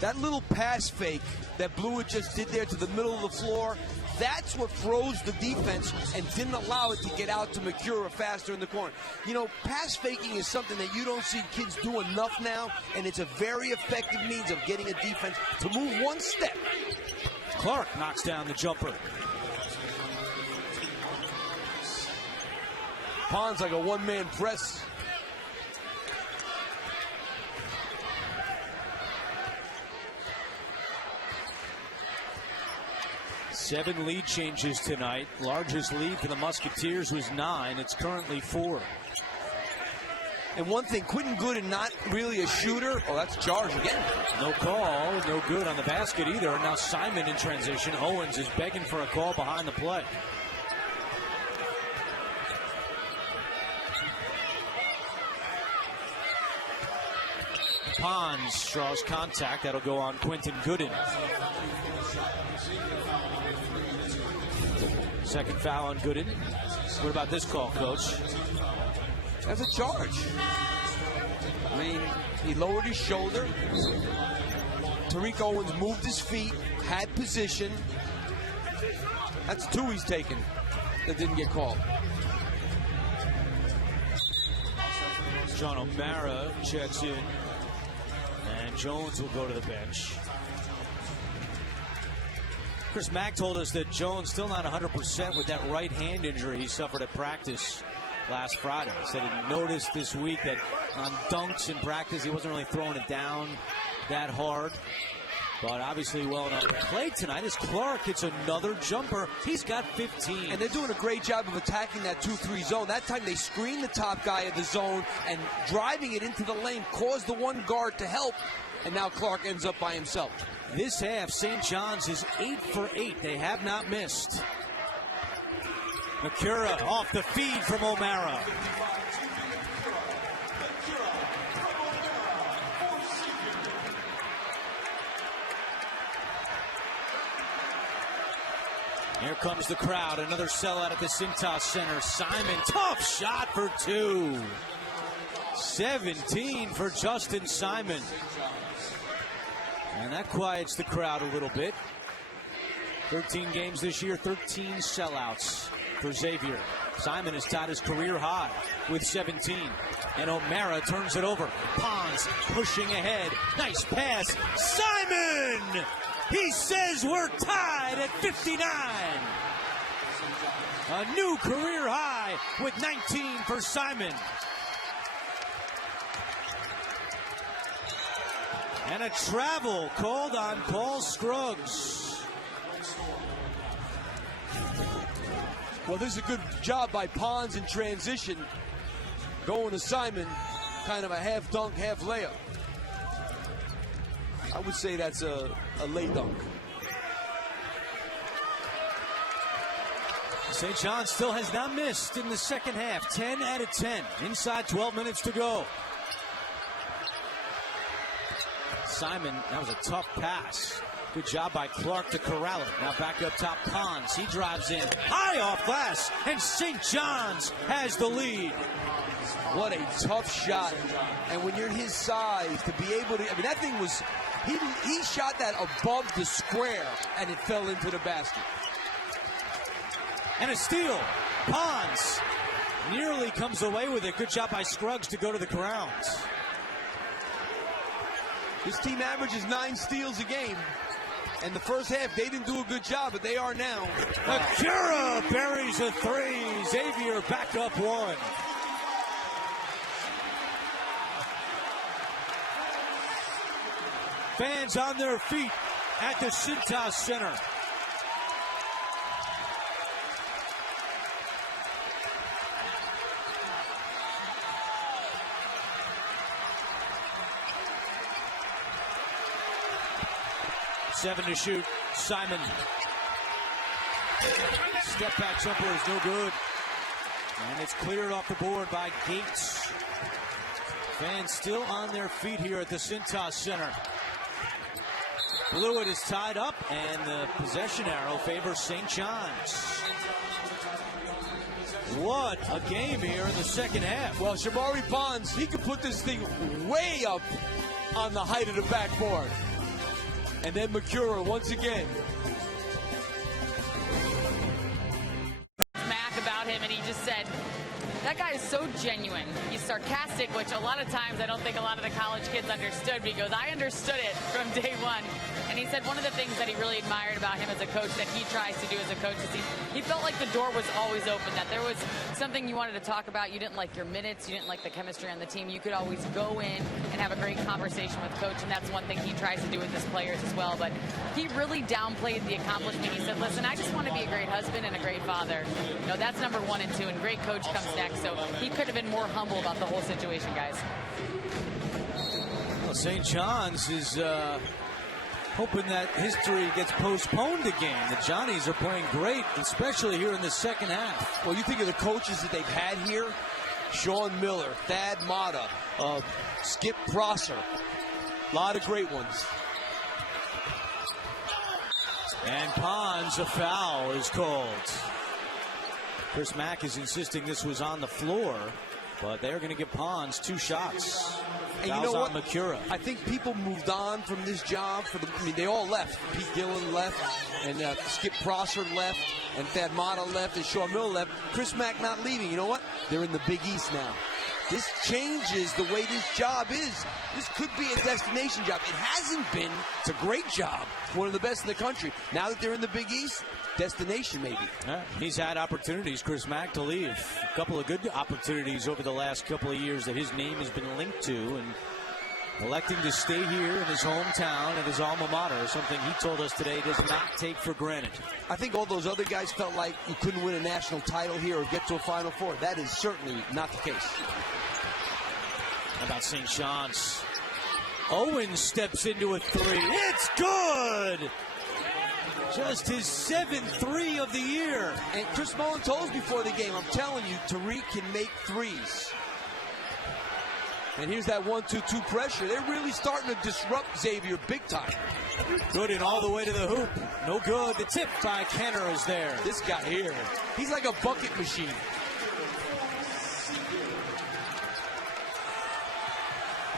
That little pass fake that Blewett just did there to the middle of the floor, that's what froze the defense and didn't allow it to get out to McCura faster in the corner. You know, pass faking is something that you don't see kids do enough now, and it's a very effective means of getting a defense to move one step. Clark knocks down the jumper. Pons like a one-man press. Seven lead changes tonight. Largest lead for the Musketeers was 9. It's currently 4. And one thing, Quentin Gooden not really a shooter. Oh, that's a charge again. No call, no good on the basket either. And now Simon in transition. Owens is begging for a call behind the play. Pons draws contact. That'll go on Quentin Gooden. Second foul on Gooden. What about this call, Coach? That's a charge. I mean, he lowered his shoulder. Tariq Owens moved his feet, had position. That's 2 he's taken that didn't get called. John O'Mara checks in. And Jones will go to the bench. Chris Mack told us that Jones still not 100% with that right hand injury he suffered at practice last Friday. He said he noticed this week that on dunks in practice he wasn't really throwing it down that hard. But obviously well enough to play tonight as Clark hits another jumper. He's got 15. And they're doing a great job of attacking that 2-3 zone. That time they screened the top guy of the zone and driving it into the lane caused the one guard to help. And now Clark ends up by himself. This half, St. John's is 8 for 8. They have not missed. Makura off the feed from O'Mara. Here comes the crowd. Another sellout at the Cintas Center. Simon, tough shot for 2. 17 for Justin Simon. And that quiets the crowd a little bit. 13 games this year, 13 sellouts for Xavier. Simon has tied his career high with 17. And O'Mara turns it over. Pons pushing ahead. Nice pass. Simon! He says we're tied at 59. A new career high with 19 for Simon. And a travel called on Paul Scruggs. Well, this is a good job by Pons in transition. Going to Simon, kind of a half dunk, half layup. I would say that's a lay dunk. St. John still has not missed in the second half. 10 out of 10. Inside 12 minutes to go. Simon, that was a tough pass. Good job by Clark to corral it. Now back up top, Pons. He drives in. High off glass. And St. John's has the lead. What a tough shot. And when you're his size, to be able to, I mean, that thing was, he shot that above the square, and it fell into the basket. And a steal. Pons nearly comes away with it. Good job by Scruggs to go to the grounds. This team averages 9 steals a game. And the first half, they didn't do a good job, but they are now. Akira buries a 3. Xavier back up 1. Fans on their feet at the Cintas Center. Seven to shoot. Simon. Step back jumper is no good. And it's cleared off the board by Gates. Fans still on their feet here at the Cintas Center. Blewett is tied up, and the possession arrow favors St. John's. What a game here in the second half. Well, Shamari Pons, he could put this thing way up on the height of the backboard. And then Makura once again. Mack about him, and he just said, that guy is so genuine. He's sarcastic, which a lot of times I don't think a lot of the college kids understood. But he goes, I understood it from day one. And he said one of the things that he really admired about him as a coach, that he tries to do as a coach, is he felt like the door was always open, that there was something you wanted to talk about. You didn't like your minutes. You didn't like the chemistry on the team. You could always go in and have a great conversation with coach, and that's one thing he tries to do with his players as well. But he really downplayed the accomplishment. He said, listen, I just want to be a great husband and a great father. You know, that's number 1 and 2, and great coach comes next. So he could have been more humble about the whole situation, guys. Well, St. John's is hoping that history gets postponed again. The Johnnies are playing great, especially here in the second half. Well, you think of the coaches that they've had here. Sean Miller, Thad Matta, Skip Prosser. A lot of great ones. And Pons, a foul is called. Chris Mack is insisting this was on the floor, but they're going to give Pons 2 shots. And Fouls you know on what? Makura. I think people moved on from this job. They all left. Pete Gillen left, and Skip Prosser left, and Thad Matta left, and Sean Miller left. Chris Mack not leaving. You know what? They're in the Big East now. This changes the way this job is. This could be a destination job. It hasn't been. It's a great job. It's one of the best in the country. Now that they're in the Big East, destination maybe. Yeah, he's had opportunities, Chris Mack, to leave. A couple of good opportunities over the last couple of years that his name has been linked to, and electing to stay here in his hometown at his alma mater, something he told us today does not take for granted. I think all those other guys felt like you couldn't win a national title here or get to a Final Four. That is certainly not the case. How about St. John's? Owens steps into a three. It's good! Just his 7th-3 of the year. And Chris Mullin told us before the game, I'm telling you, Tariq can make threes. And here's that 1-2-2 pressure. They're really starting to disrupt Xavier big time. Good and all the way to the hoop. No good. The tip by Kenner is there. This guy here, he's like a bucket machine.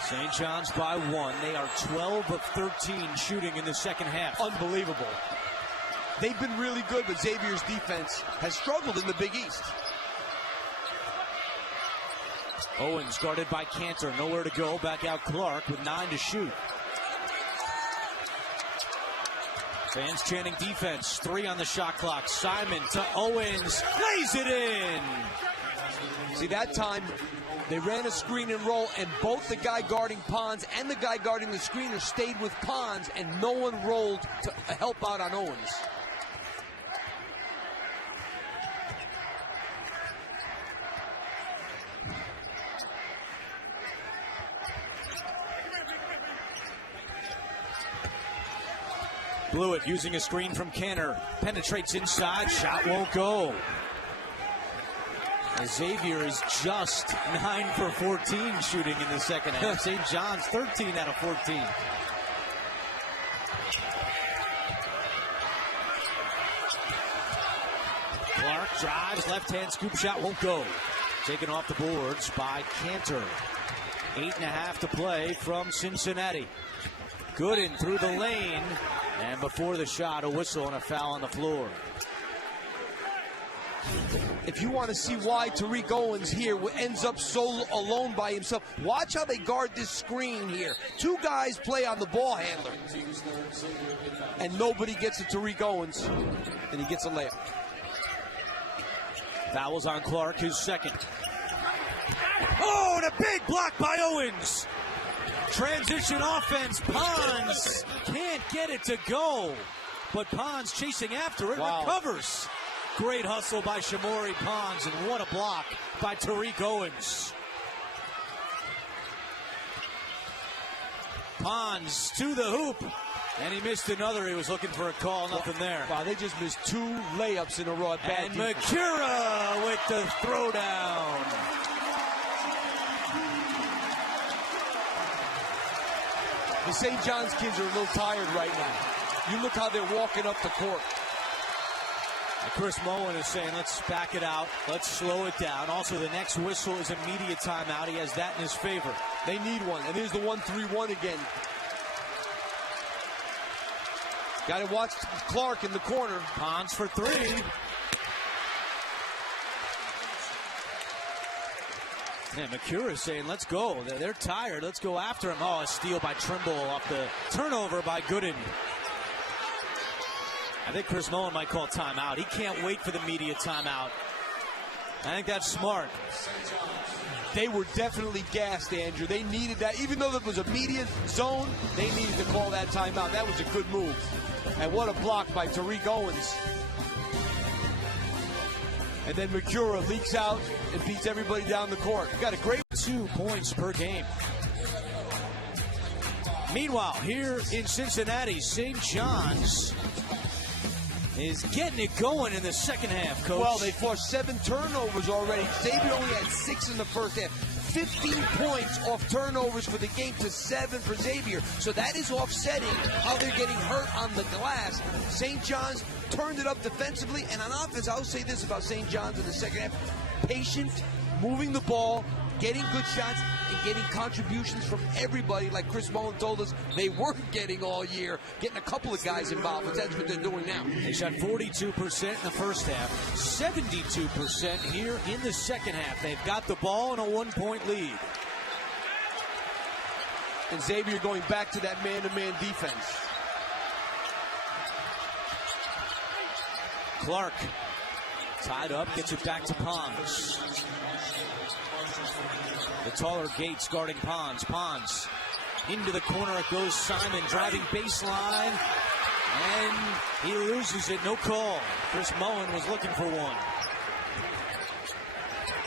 St. John's by 1. They are 12 of 13 shooting in the second half. Unbelievable. They've been really good, but Xavier's defense has struggled in the Big East. Owens guarded by Cantor. Nowhere to go. Back out Clark with 9 to shoot. Fans chanting defense. 3 on the shot clock. Simon to Owens. Lays it in. See, that time they ran a screen and roll, and both the guy guarding Pons and the guy guarding the screener stayed with Pons, and no one rolled to help out on Owens. Blewett using a screen from Cantor. Penetrates inside. Shot won't go. Xavier is just 9 for 14 shooting in the second half. St. John's 13 out of 14. Clark drives. Left-hand scoop shot won't go. Taken off the boards by Cantor. 8.5 to play from Cincinnati. Gooden through the lane. And before the shot, a whistle and a foul on the floor. If you want to see why Tariq Owens here ends up so alone by himself, watch how they guard this screen here. 2 guys play on the ball handler. And nobody gets to Tariq Owens, and he gets a layup. Fouls on Clark, his second. Oh, and a big block by Owens. Transition offense. Pons can't get it to go. But Pons chasing after it, recovers. Great hustle by Shamori Pons, and what a block by Tariq Owens. Pons to the hoop, and he missed another. He was looking for a call, nothing there. Wow, they just missed 2 layups in a row. And Makura with the throwdown. The St. John's kids are a little tired right now. You look how they're walking up the court. Chris Mullin is saying, let's back it out. Let's slow it down. Also, the next whistle is immediate timeout. He has that in his favor. They need one. And here's the 1-3-1 again. Got to watch Clark in the corner. Pons for 3. Yeah, Makura is saying, let's go. They're tired. Let's go after him. Oh, a steal by Trimble off the turnover by Gooden. I think Chris Mullin might call timeout. He can't wait for the media timeout. I think that's smart. They were definitely gassed, Andrew. They needed that. Even though there was a media zone, they needed to call that timeout. That was a good move. And what a block by Tariq Owens. And then Makura leaks out and beats everybody down the court. Got a great 2 points per game. Meanwhile, here in Cincinnati, St. John's is getting it going in the second half, Coach. Well, they forced 7 turnovers already. Xavier only had 6 in the first half. 15 points off turnovers for the game to 7 for Xavier. So that is offsetting how they're getting hurt on the glass. St. John's turned it up defensively, and on offense, I'll say this about St. John's in the second half. Patient, moving the ball, getting good shots, and getting contributions from everybody, like Chris Mullin told us they weren't getting all year, getting a couple of guys involved, but that's what they're doing now. They shot 42% in the first half, 72% here in the second half. They've got the ball in a 1-point lead. And Xavier going back to that man-to-man defense. Clark tied up, gets it back to Pons. The taller Gates guarding Pons. Pons Into the corner it goes. Simon driving baseline. And he loses it. No call. Chris Mullin was looking for one.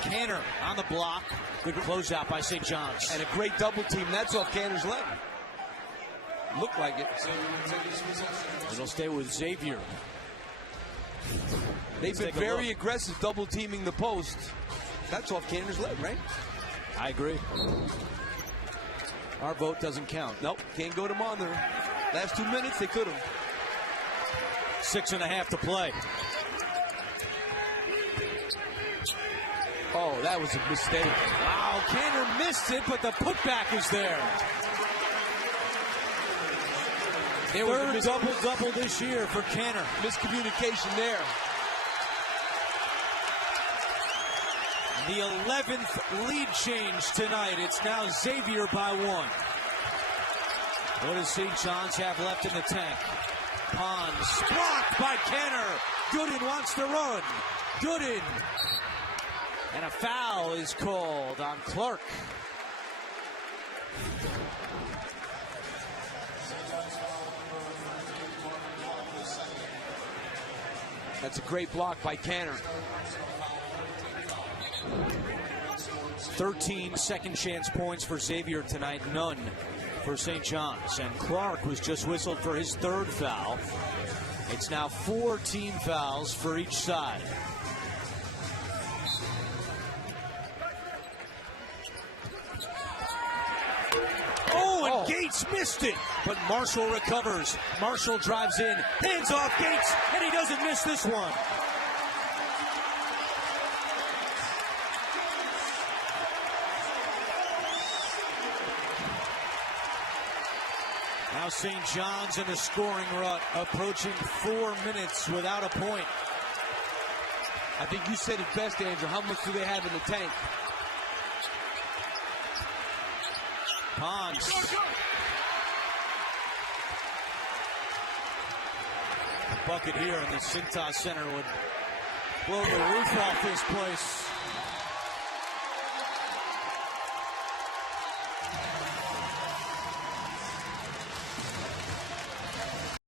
Canner on the block. Good closeout by St. John's. And a great double team. That's off Canner's leg. Looked like it. It'll stay with Xavier. They've been very aggressive double teaming the post. That's off Canner's leg, right? I agree. Our vote doesn't count. Nope, can't go to them on there. Last 2 minutes, they could have. 6.5 to play. Oh, that was a mistake. Wow, Canner missed it, but the putback is there. Third double-double this year for Canner. Miscommunication there. The 11th lead change tonight. It's now Xavier by 1. What does St. John's have left in the tank? Pons blocked by Canner. Gooden wants to run. Gooden. And a foul is called on Clark. That's a great block by Canner. 13 second chance points for Xavier tonight, none for St. John's. And Clark was just whistled for his third foul. It's now 4 team fouls for each side. Oh, and Gates missed it, but Marshall recovers. Marshall drives in, hands off Gates, and he doesn't miss this one. Now St. John's in the scoring rut, approaching 4 minutes without a point. I think you said it best, Andrew. How much do they have in the tank? Pons. A bucket here in the Cintas Center would blow the roof off this place.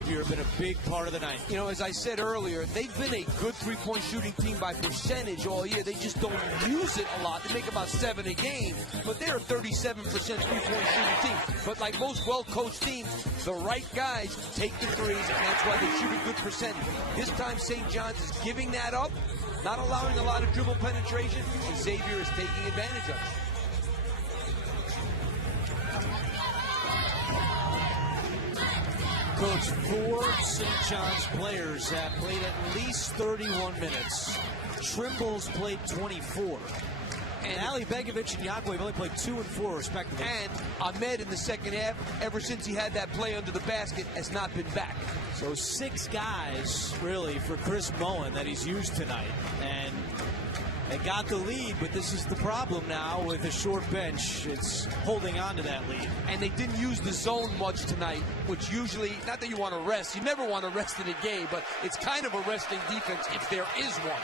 You've been a big part of the night. You know, as I said earlier, they've been a good three-point shooting team by percentage all year. They just don't use it a lot. They make about 7 a game, but they're a 37% three-point shooting team. But like most well-coached teams, the right guys take the threes, and that's why they shoot a good percentage. This time, St. John's is giving that up, not allowing a lot of dribble penetration, and Xavier is taking advantage of it. Coach, 4 St. John's players have played at least 31 minutes. Trimble's played 24. And Ali Begovic and Yagwe have only played 2 and 4 respectively. And Ahmed in the second half, ever since he had that play under the basket, has not been back. So 6 guys, really, for Chris Mullin that he's used tonight. And they got the lead, but this is the problem now with a short bench. It's holding on to that lead. And they didn't use the zone much tonight, which usually, not that you want to rest, you never want to rest in a game, but it's kind of a resting defense if there is one.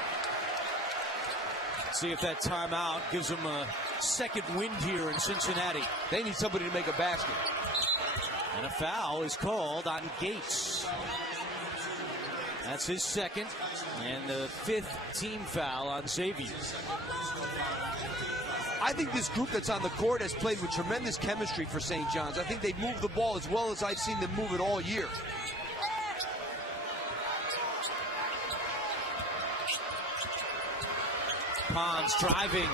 See if that timeout gives them a second wind here in Cincinnati. They need somebody to make a basket. And a foul is called on Gates. That's his second, and the 5th team foul on Xavier. I think this group that's on the court has played with tremendous chemistry for St. John's. I think they move the ball as well as I've seen them move it all year. Pons driving.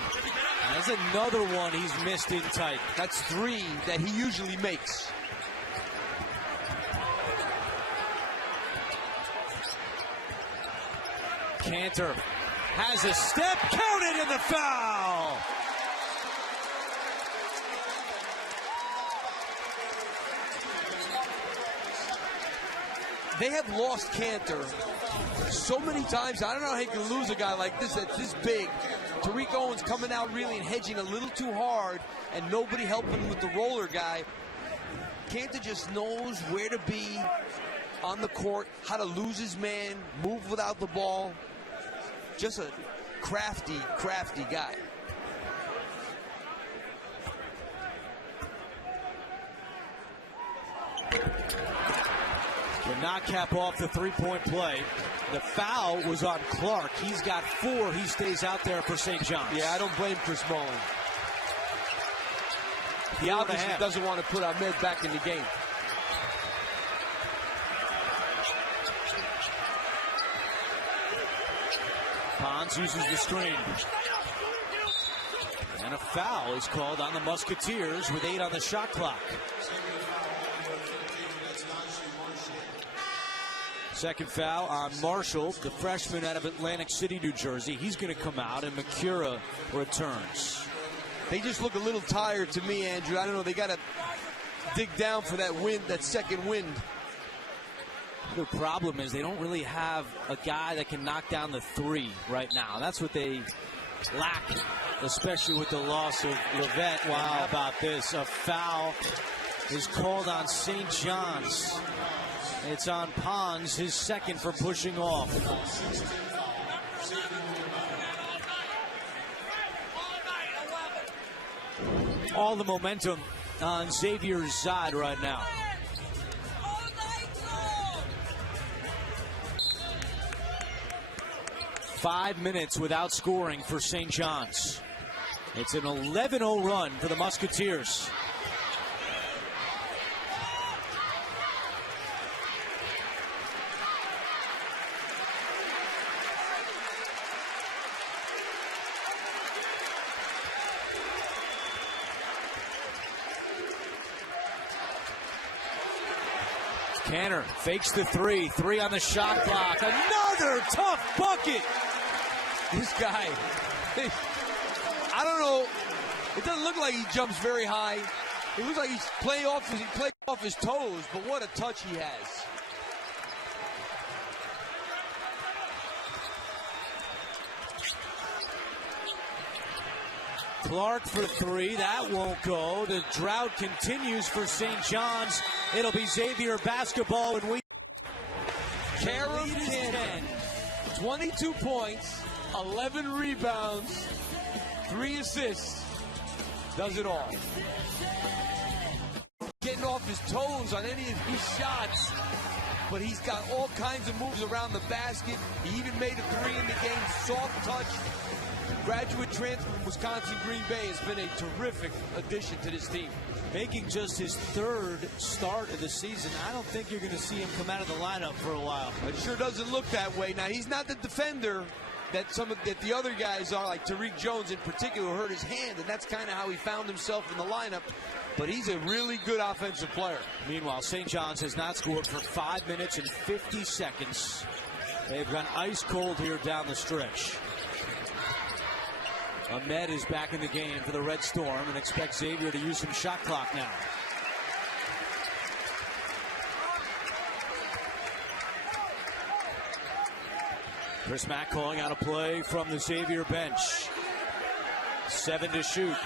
That's another one he's missed in tight. That's 3 that he usually makes. Cantor has a step, counted in the foul. They have lost Cantor so many times. I don't know how you can lose a guy like this that's this big. Tariq Owens coming out really and hedging a little too hard, and nobody helping with the roller guy. Cantor just knows where to be on the court, how to lose his man, move without the ball. Just a crafty guy. Did not cap off the three-point play. The foul was on Clark. He's got 4. He stays out there for St. John's. Yeah, I don't blame Chris Mullin. He obviously doesn't want to put Ahmed back in the game. Pons uses the screen. And a foul is called on the Musketeers with 8 on the shot clock. Second foul on Marshall, the freshman out of Atlantic City, New Jersey. He's going to come out, and Makura returns. They just look a little tired to me, Andrew. I don't know. They got to dig down for that wind, that second wind. The problem is they don't really have a guy that can knock down the 3 right now. That's what they lack, especially with the loss of Levette. Wow, how about this? A foul is called on St. John's. It's on Pons, his second for pushing off. All the momentum on Xavier's side right now. Five minutes without scoring for St. John's. It's an 11-0 run for the Musketeers. Canner fakes the 3. 3 on the shot clock. Another tough bucket. This guy, I don't know. It doesn't look like he jumps very high. It looks like he's playing off his toes, but what a touch he has. Clark for 3. That won't go. The drought continues for St. John's. It'll be Xavier basketball, and we. Karam Cannon, 22 points, 11 rebounds, 3 assists. Does it all. Getting off his toes on any of these shots, but he's got all kinds of moves around the basket. He even made a 3 in the game. Soft touch. Graduate transfer from Wisconsin Green Bay has been a terrific addition to this team. Making just his 3rd start of the season. I don't think you're going to see him come out of the lineup for a while. It sure doesn't look that way. Now, he's not the defender that the other guys are, like Tariq Jones in particular, who hurt his hand, and that's kind of how he found himself in the lineup. But he's a really good offensive player. Meanwhile, St. John's has not scored for 5 minutes and 50 seconds. They've gone ice cold here down the stretch. Ahmed is back in the game for the Red Storm and expects Xavier to use some shot clock now. Chris Mack calling out a play from the Xavier bench. 7 to shoot.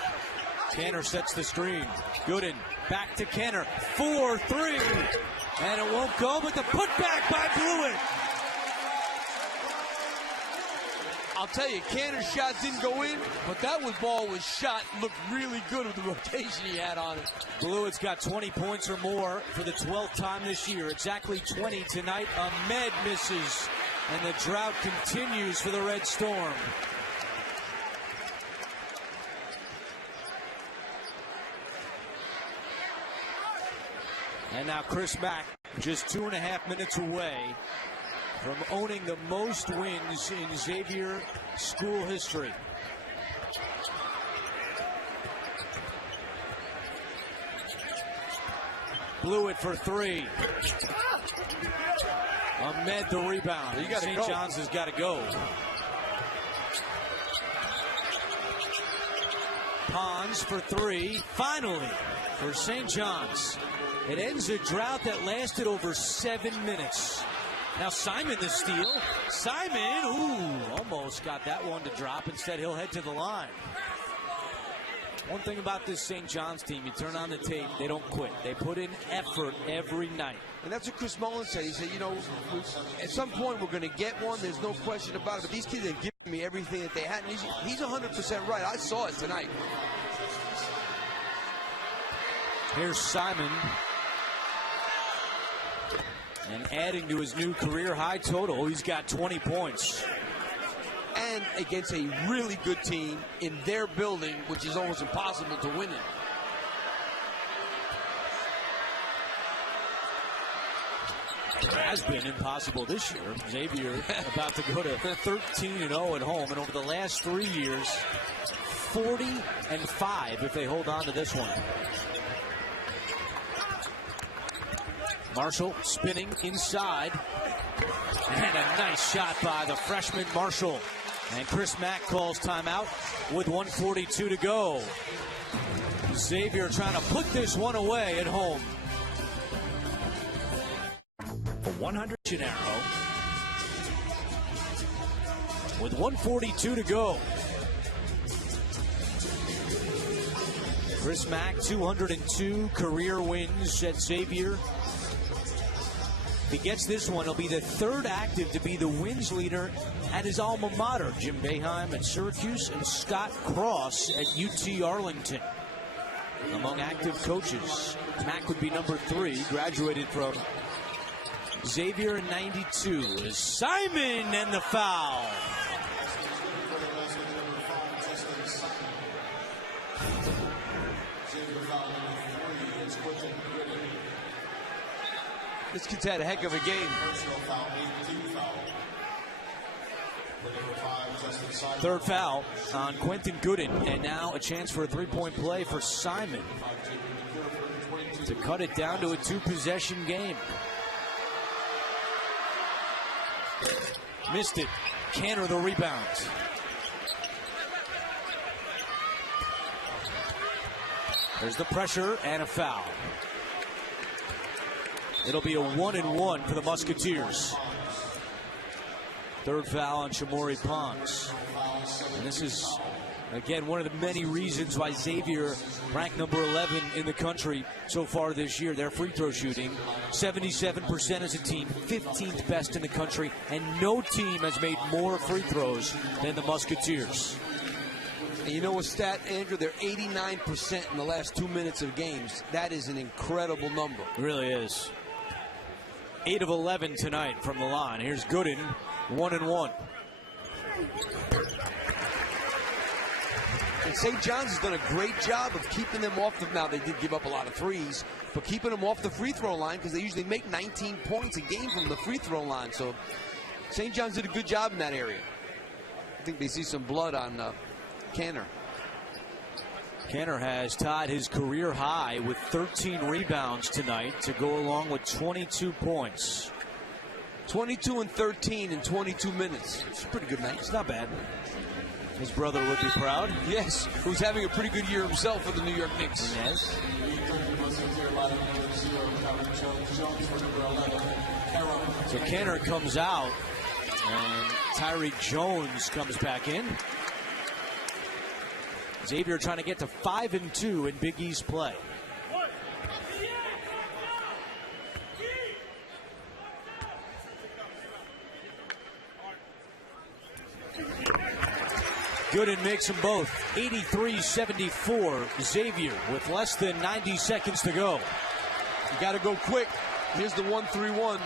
Canner sets the screen. Gooden back to Canner. 4-3. And it won't go, but the putback by Blewett. I'll tell you, Canner's shot didn't go in, but that ball was shot. Looked really good with the rotation he had on it. Blewett's got 20 points or more for the 12th time this year. Exactly 20 tonight. Ahmed misses, and the drought continues for the Red Storm. And now Chris Mack, just 2.5 minutes away from owning the most wins in Xavier school history. Blewett for 3. Ahmed the rebound. St. John's has got to go. Pons for 3. Finally for St. John's. It ends a drought that lasted over 7 minutes. Now Simon the steal. Simon, almost got that one to drop. Instead, he'll head to the line. One thing about this St. John's team, you turn on the tape, they don't quit. They put in effort every night. And that's what Chris Mullin said. He said, you know, at some point we're going to get one. There's no question about it. But these kids have given me everything that they had. And he's 100% right. I saw it tonight. Here's Simon. And adding to his new career high total, he's got 20 points. And against a really good team in their building, which is almost impossible to win in. It has been impossible this year. Xavier about to go to 13-0 at home, and over the last 3 years, 40-5 if they hold on to this one. Marshall spinning inside, and a nice shot by the freshman Marshall. And Chris Mack calls timeout with 1:42 to go. Xavier trying to put this one away at home. For 100 Gennaro with 1:42 to go. Chris Mack, 202 career wins at Xavier. If he gets this one, he'll be the third active to be the wins leader at his alma mater. Jim Boeheim at Syracuse and Scott Cross at UT Arlington. Among active coaches, Mack would be number 3, graduated from Xavier in 92. Simon and the foul. This kid's had a heck of a game. Third foul on Quentin Gooden, and now a chance for a three-point play for Simon to cut it down to a 2-possession game. Missed it. Canner the rebound. There's the pressure and a foul. It'll be a 1-and-1 for the Musketeers. Third foul on Shamori Ponds. And this is, again, one of the many reasons why Xavier ranked number 11 in the country so far this year. Their free throw shooting, 77% as a team, 15th best in the country, and no team has made more free throws than the Musketeers. And you know a stat, Andrew? They're 89% in the last 2 minutes of games. That is an incredible number. It really is. 8 of 11 tonight from the line. Here's Gooden, 1-and-1. And St. John's has done a great job of keeping them off the... Now, they did give up a lot of threes, but keeping them off the free throw line because they usually make 19 points a game from the free throw line. So St. John's did a good job in that area. I think they see some blood on Canner. Canner has tied his career high with 13 rebounds tonight to go along with 22 points. 22 and 13 in 22 minutes. It's a pretty good night. It's not bad. His brother would be proud. Yes, who's having a pretty good year himself for the New York Knicks. Yes. So Canner comes out, and Tyreek Jones comes back in. Xavier trying to get to 5-2 in Big East play. Gooden makes them both. 83-74. Xavier with less than 90 seconds to go. You got to go quick. Here's the 1-3-1.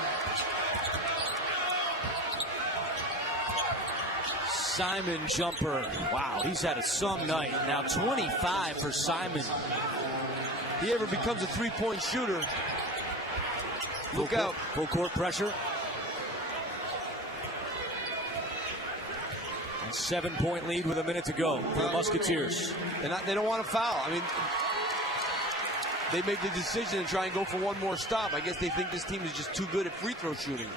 Simon jumper. Wow, he's had a some night. Now 25 for Simon. If he ever becomes a three-point shooter, look out. Full court pressure. And 7-point lead with a minute to go for the Musketeers. They don't want to foul. I mean, they make the decision to try and go for one more stop. I guess they think this team is just too good at free throw shooting.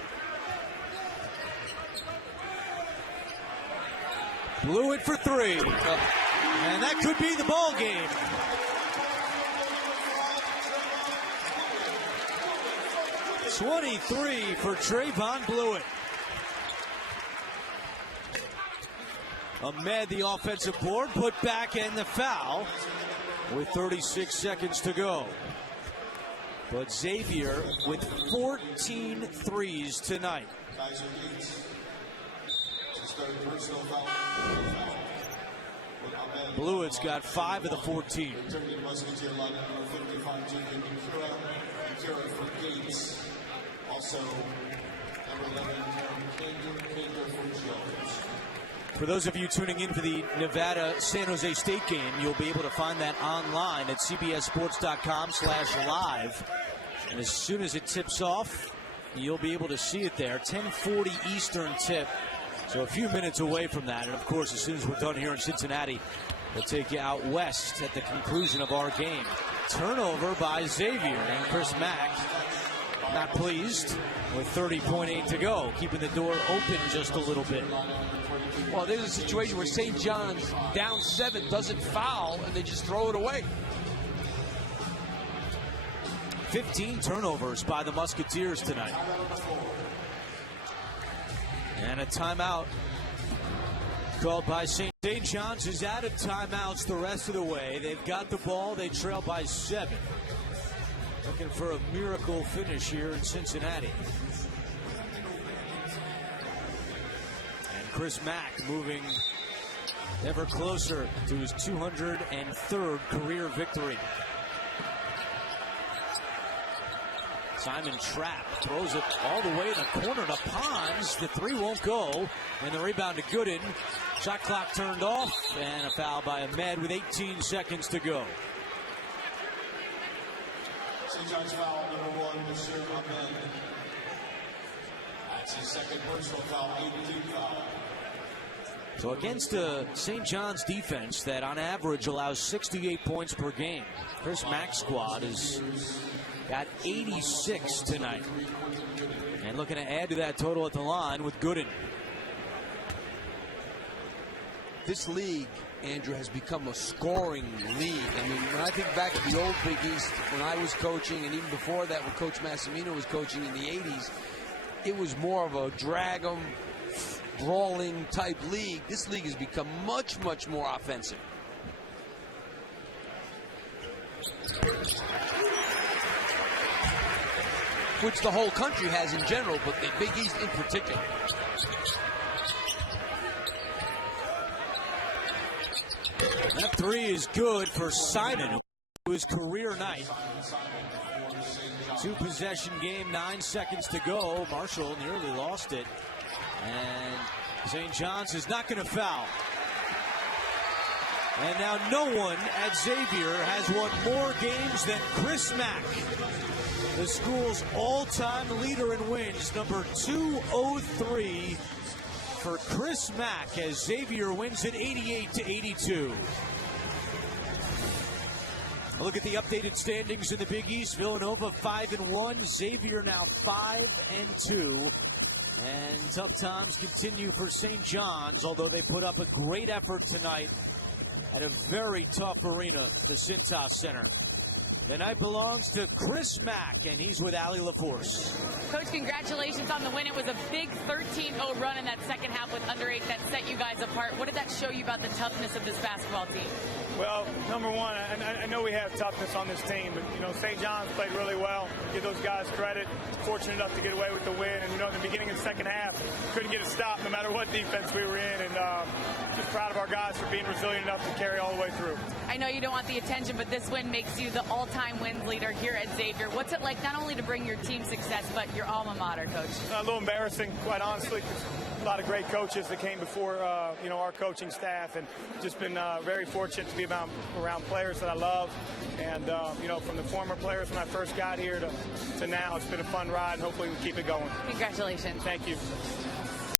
Blew it for 3. And that could be the ball game. .23 for Trayvon Blewett. Ahmed, the offensive board, put back and the foul with 36 seconds to go. But Xavier with 14 threes tonight. Blewett's got 5 of the 14. Also, number 11, Kinder for Jones. For those of you tuning in for the Nevada-San Jose State game, you'll be able to find that online at cbssports.com/live. And as soon as it tips off, you'll be able to see it there. 10:40 Eastern tip. So a few minutes away from that. And of course, as soon as we're done here in Cincinnati, we'll take you out west at the conclusion of our game. Turnover by Xavier, and Chris Mack not pleased with 30.8 to go, keeping the door open just a little bit. Well, there's a situation where St. John's down 7 doesn't foul, and they just throw it away. 15 turnovers by the Musketeers tonight. And a timeout called by St. John's is out of timeouts the rest of the way. They've got the ball. They trail by 7. Looking for a miracle finish here in Cincinnati. And Chris Mack moving ever closer to his 203rd career victory. Simon Trapp throws it all the way in the corner to Pons. The three won't go. And the rebound to Gooden. Shot clock turned off. And a foul by Ahmed with 18 seconds to go. St. John's foul, number 1, Monsieur Ahmed. That's his second personal foul, 8th foul. So against a St. John's defense that on average allows 68 points per game, Chris Mack's squad has got 86 tonight. And looking to add to that total at the line with Gooden. This league, Andrew, has become a scoring league. I mean, when I think back to the old Big East, when I was coaching, and even before that, when Coach Massimino was coaching in the 80s, it was more of a drag 'em, brawling type league. This league has become much, much more offensive. Which the whole country has in general, but the Big East in particular. That three is good for Simon, his career night. 2-possession game, 9 seconds to go. Marshall nearly lost it. And St. John's is not going to foul. And now no one at Xavier has won more games than Chris Mack, the school's all-time leader in wins, number 203 for Chris Mack as Xavier wins it 88-82. Look at the updated standings in the Big East. Villanova 5-1, Xavier now 5-2. And tough times continue for St. John's, although they put up a great effort tonight at a very tough arena, the Cintas Center. The night belongs to Chris Mack, and he's with Allie LaForce. Coach, congratulations on the win. It was a big 13-0 run in that second half with under 8 that set you guys apart. What did that show you about the toughness of this basketball team? Well, number one, I know we have toughness on this team, but, St. John's played really well. Give those guys credit. Fortunate enough to get away with the win. And, in the beginning of the second half, couldn't get a stop no matter what defense we were in. And just proud of our guys for being resilient enough to carry all the way through. I know you don't want the attention, but this win makes you the all-time wins leader here at Xavier. What's it like not only to bring your team success, but your alma mater, Coach? A little embarrassing, quite honestly, because a lot of great coaches that came before, our coaching staff, and just been very fortunate to be around players that I love. And, from the former players when I first got here to now, it's been a fun ride, and hopefully we keep it going. Congratulations. Thank you.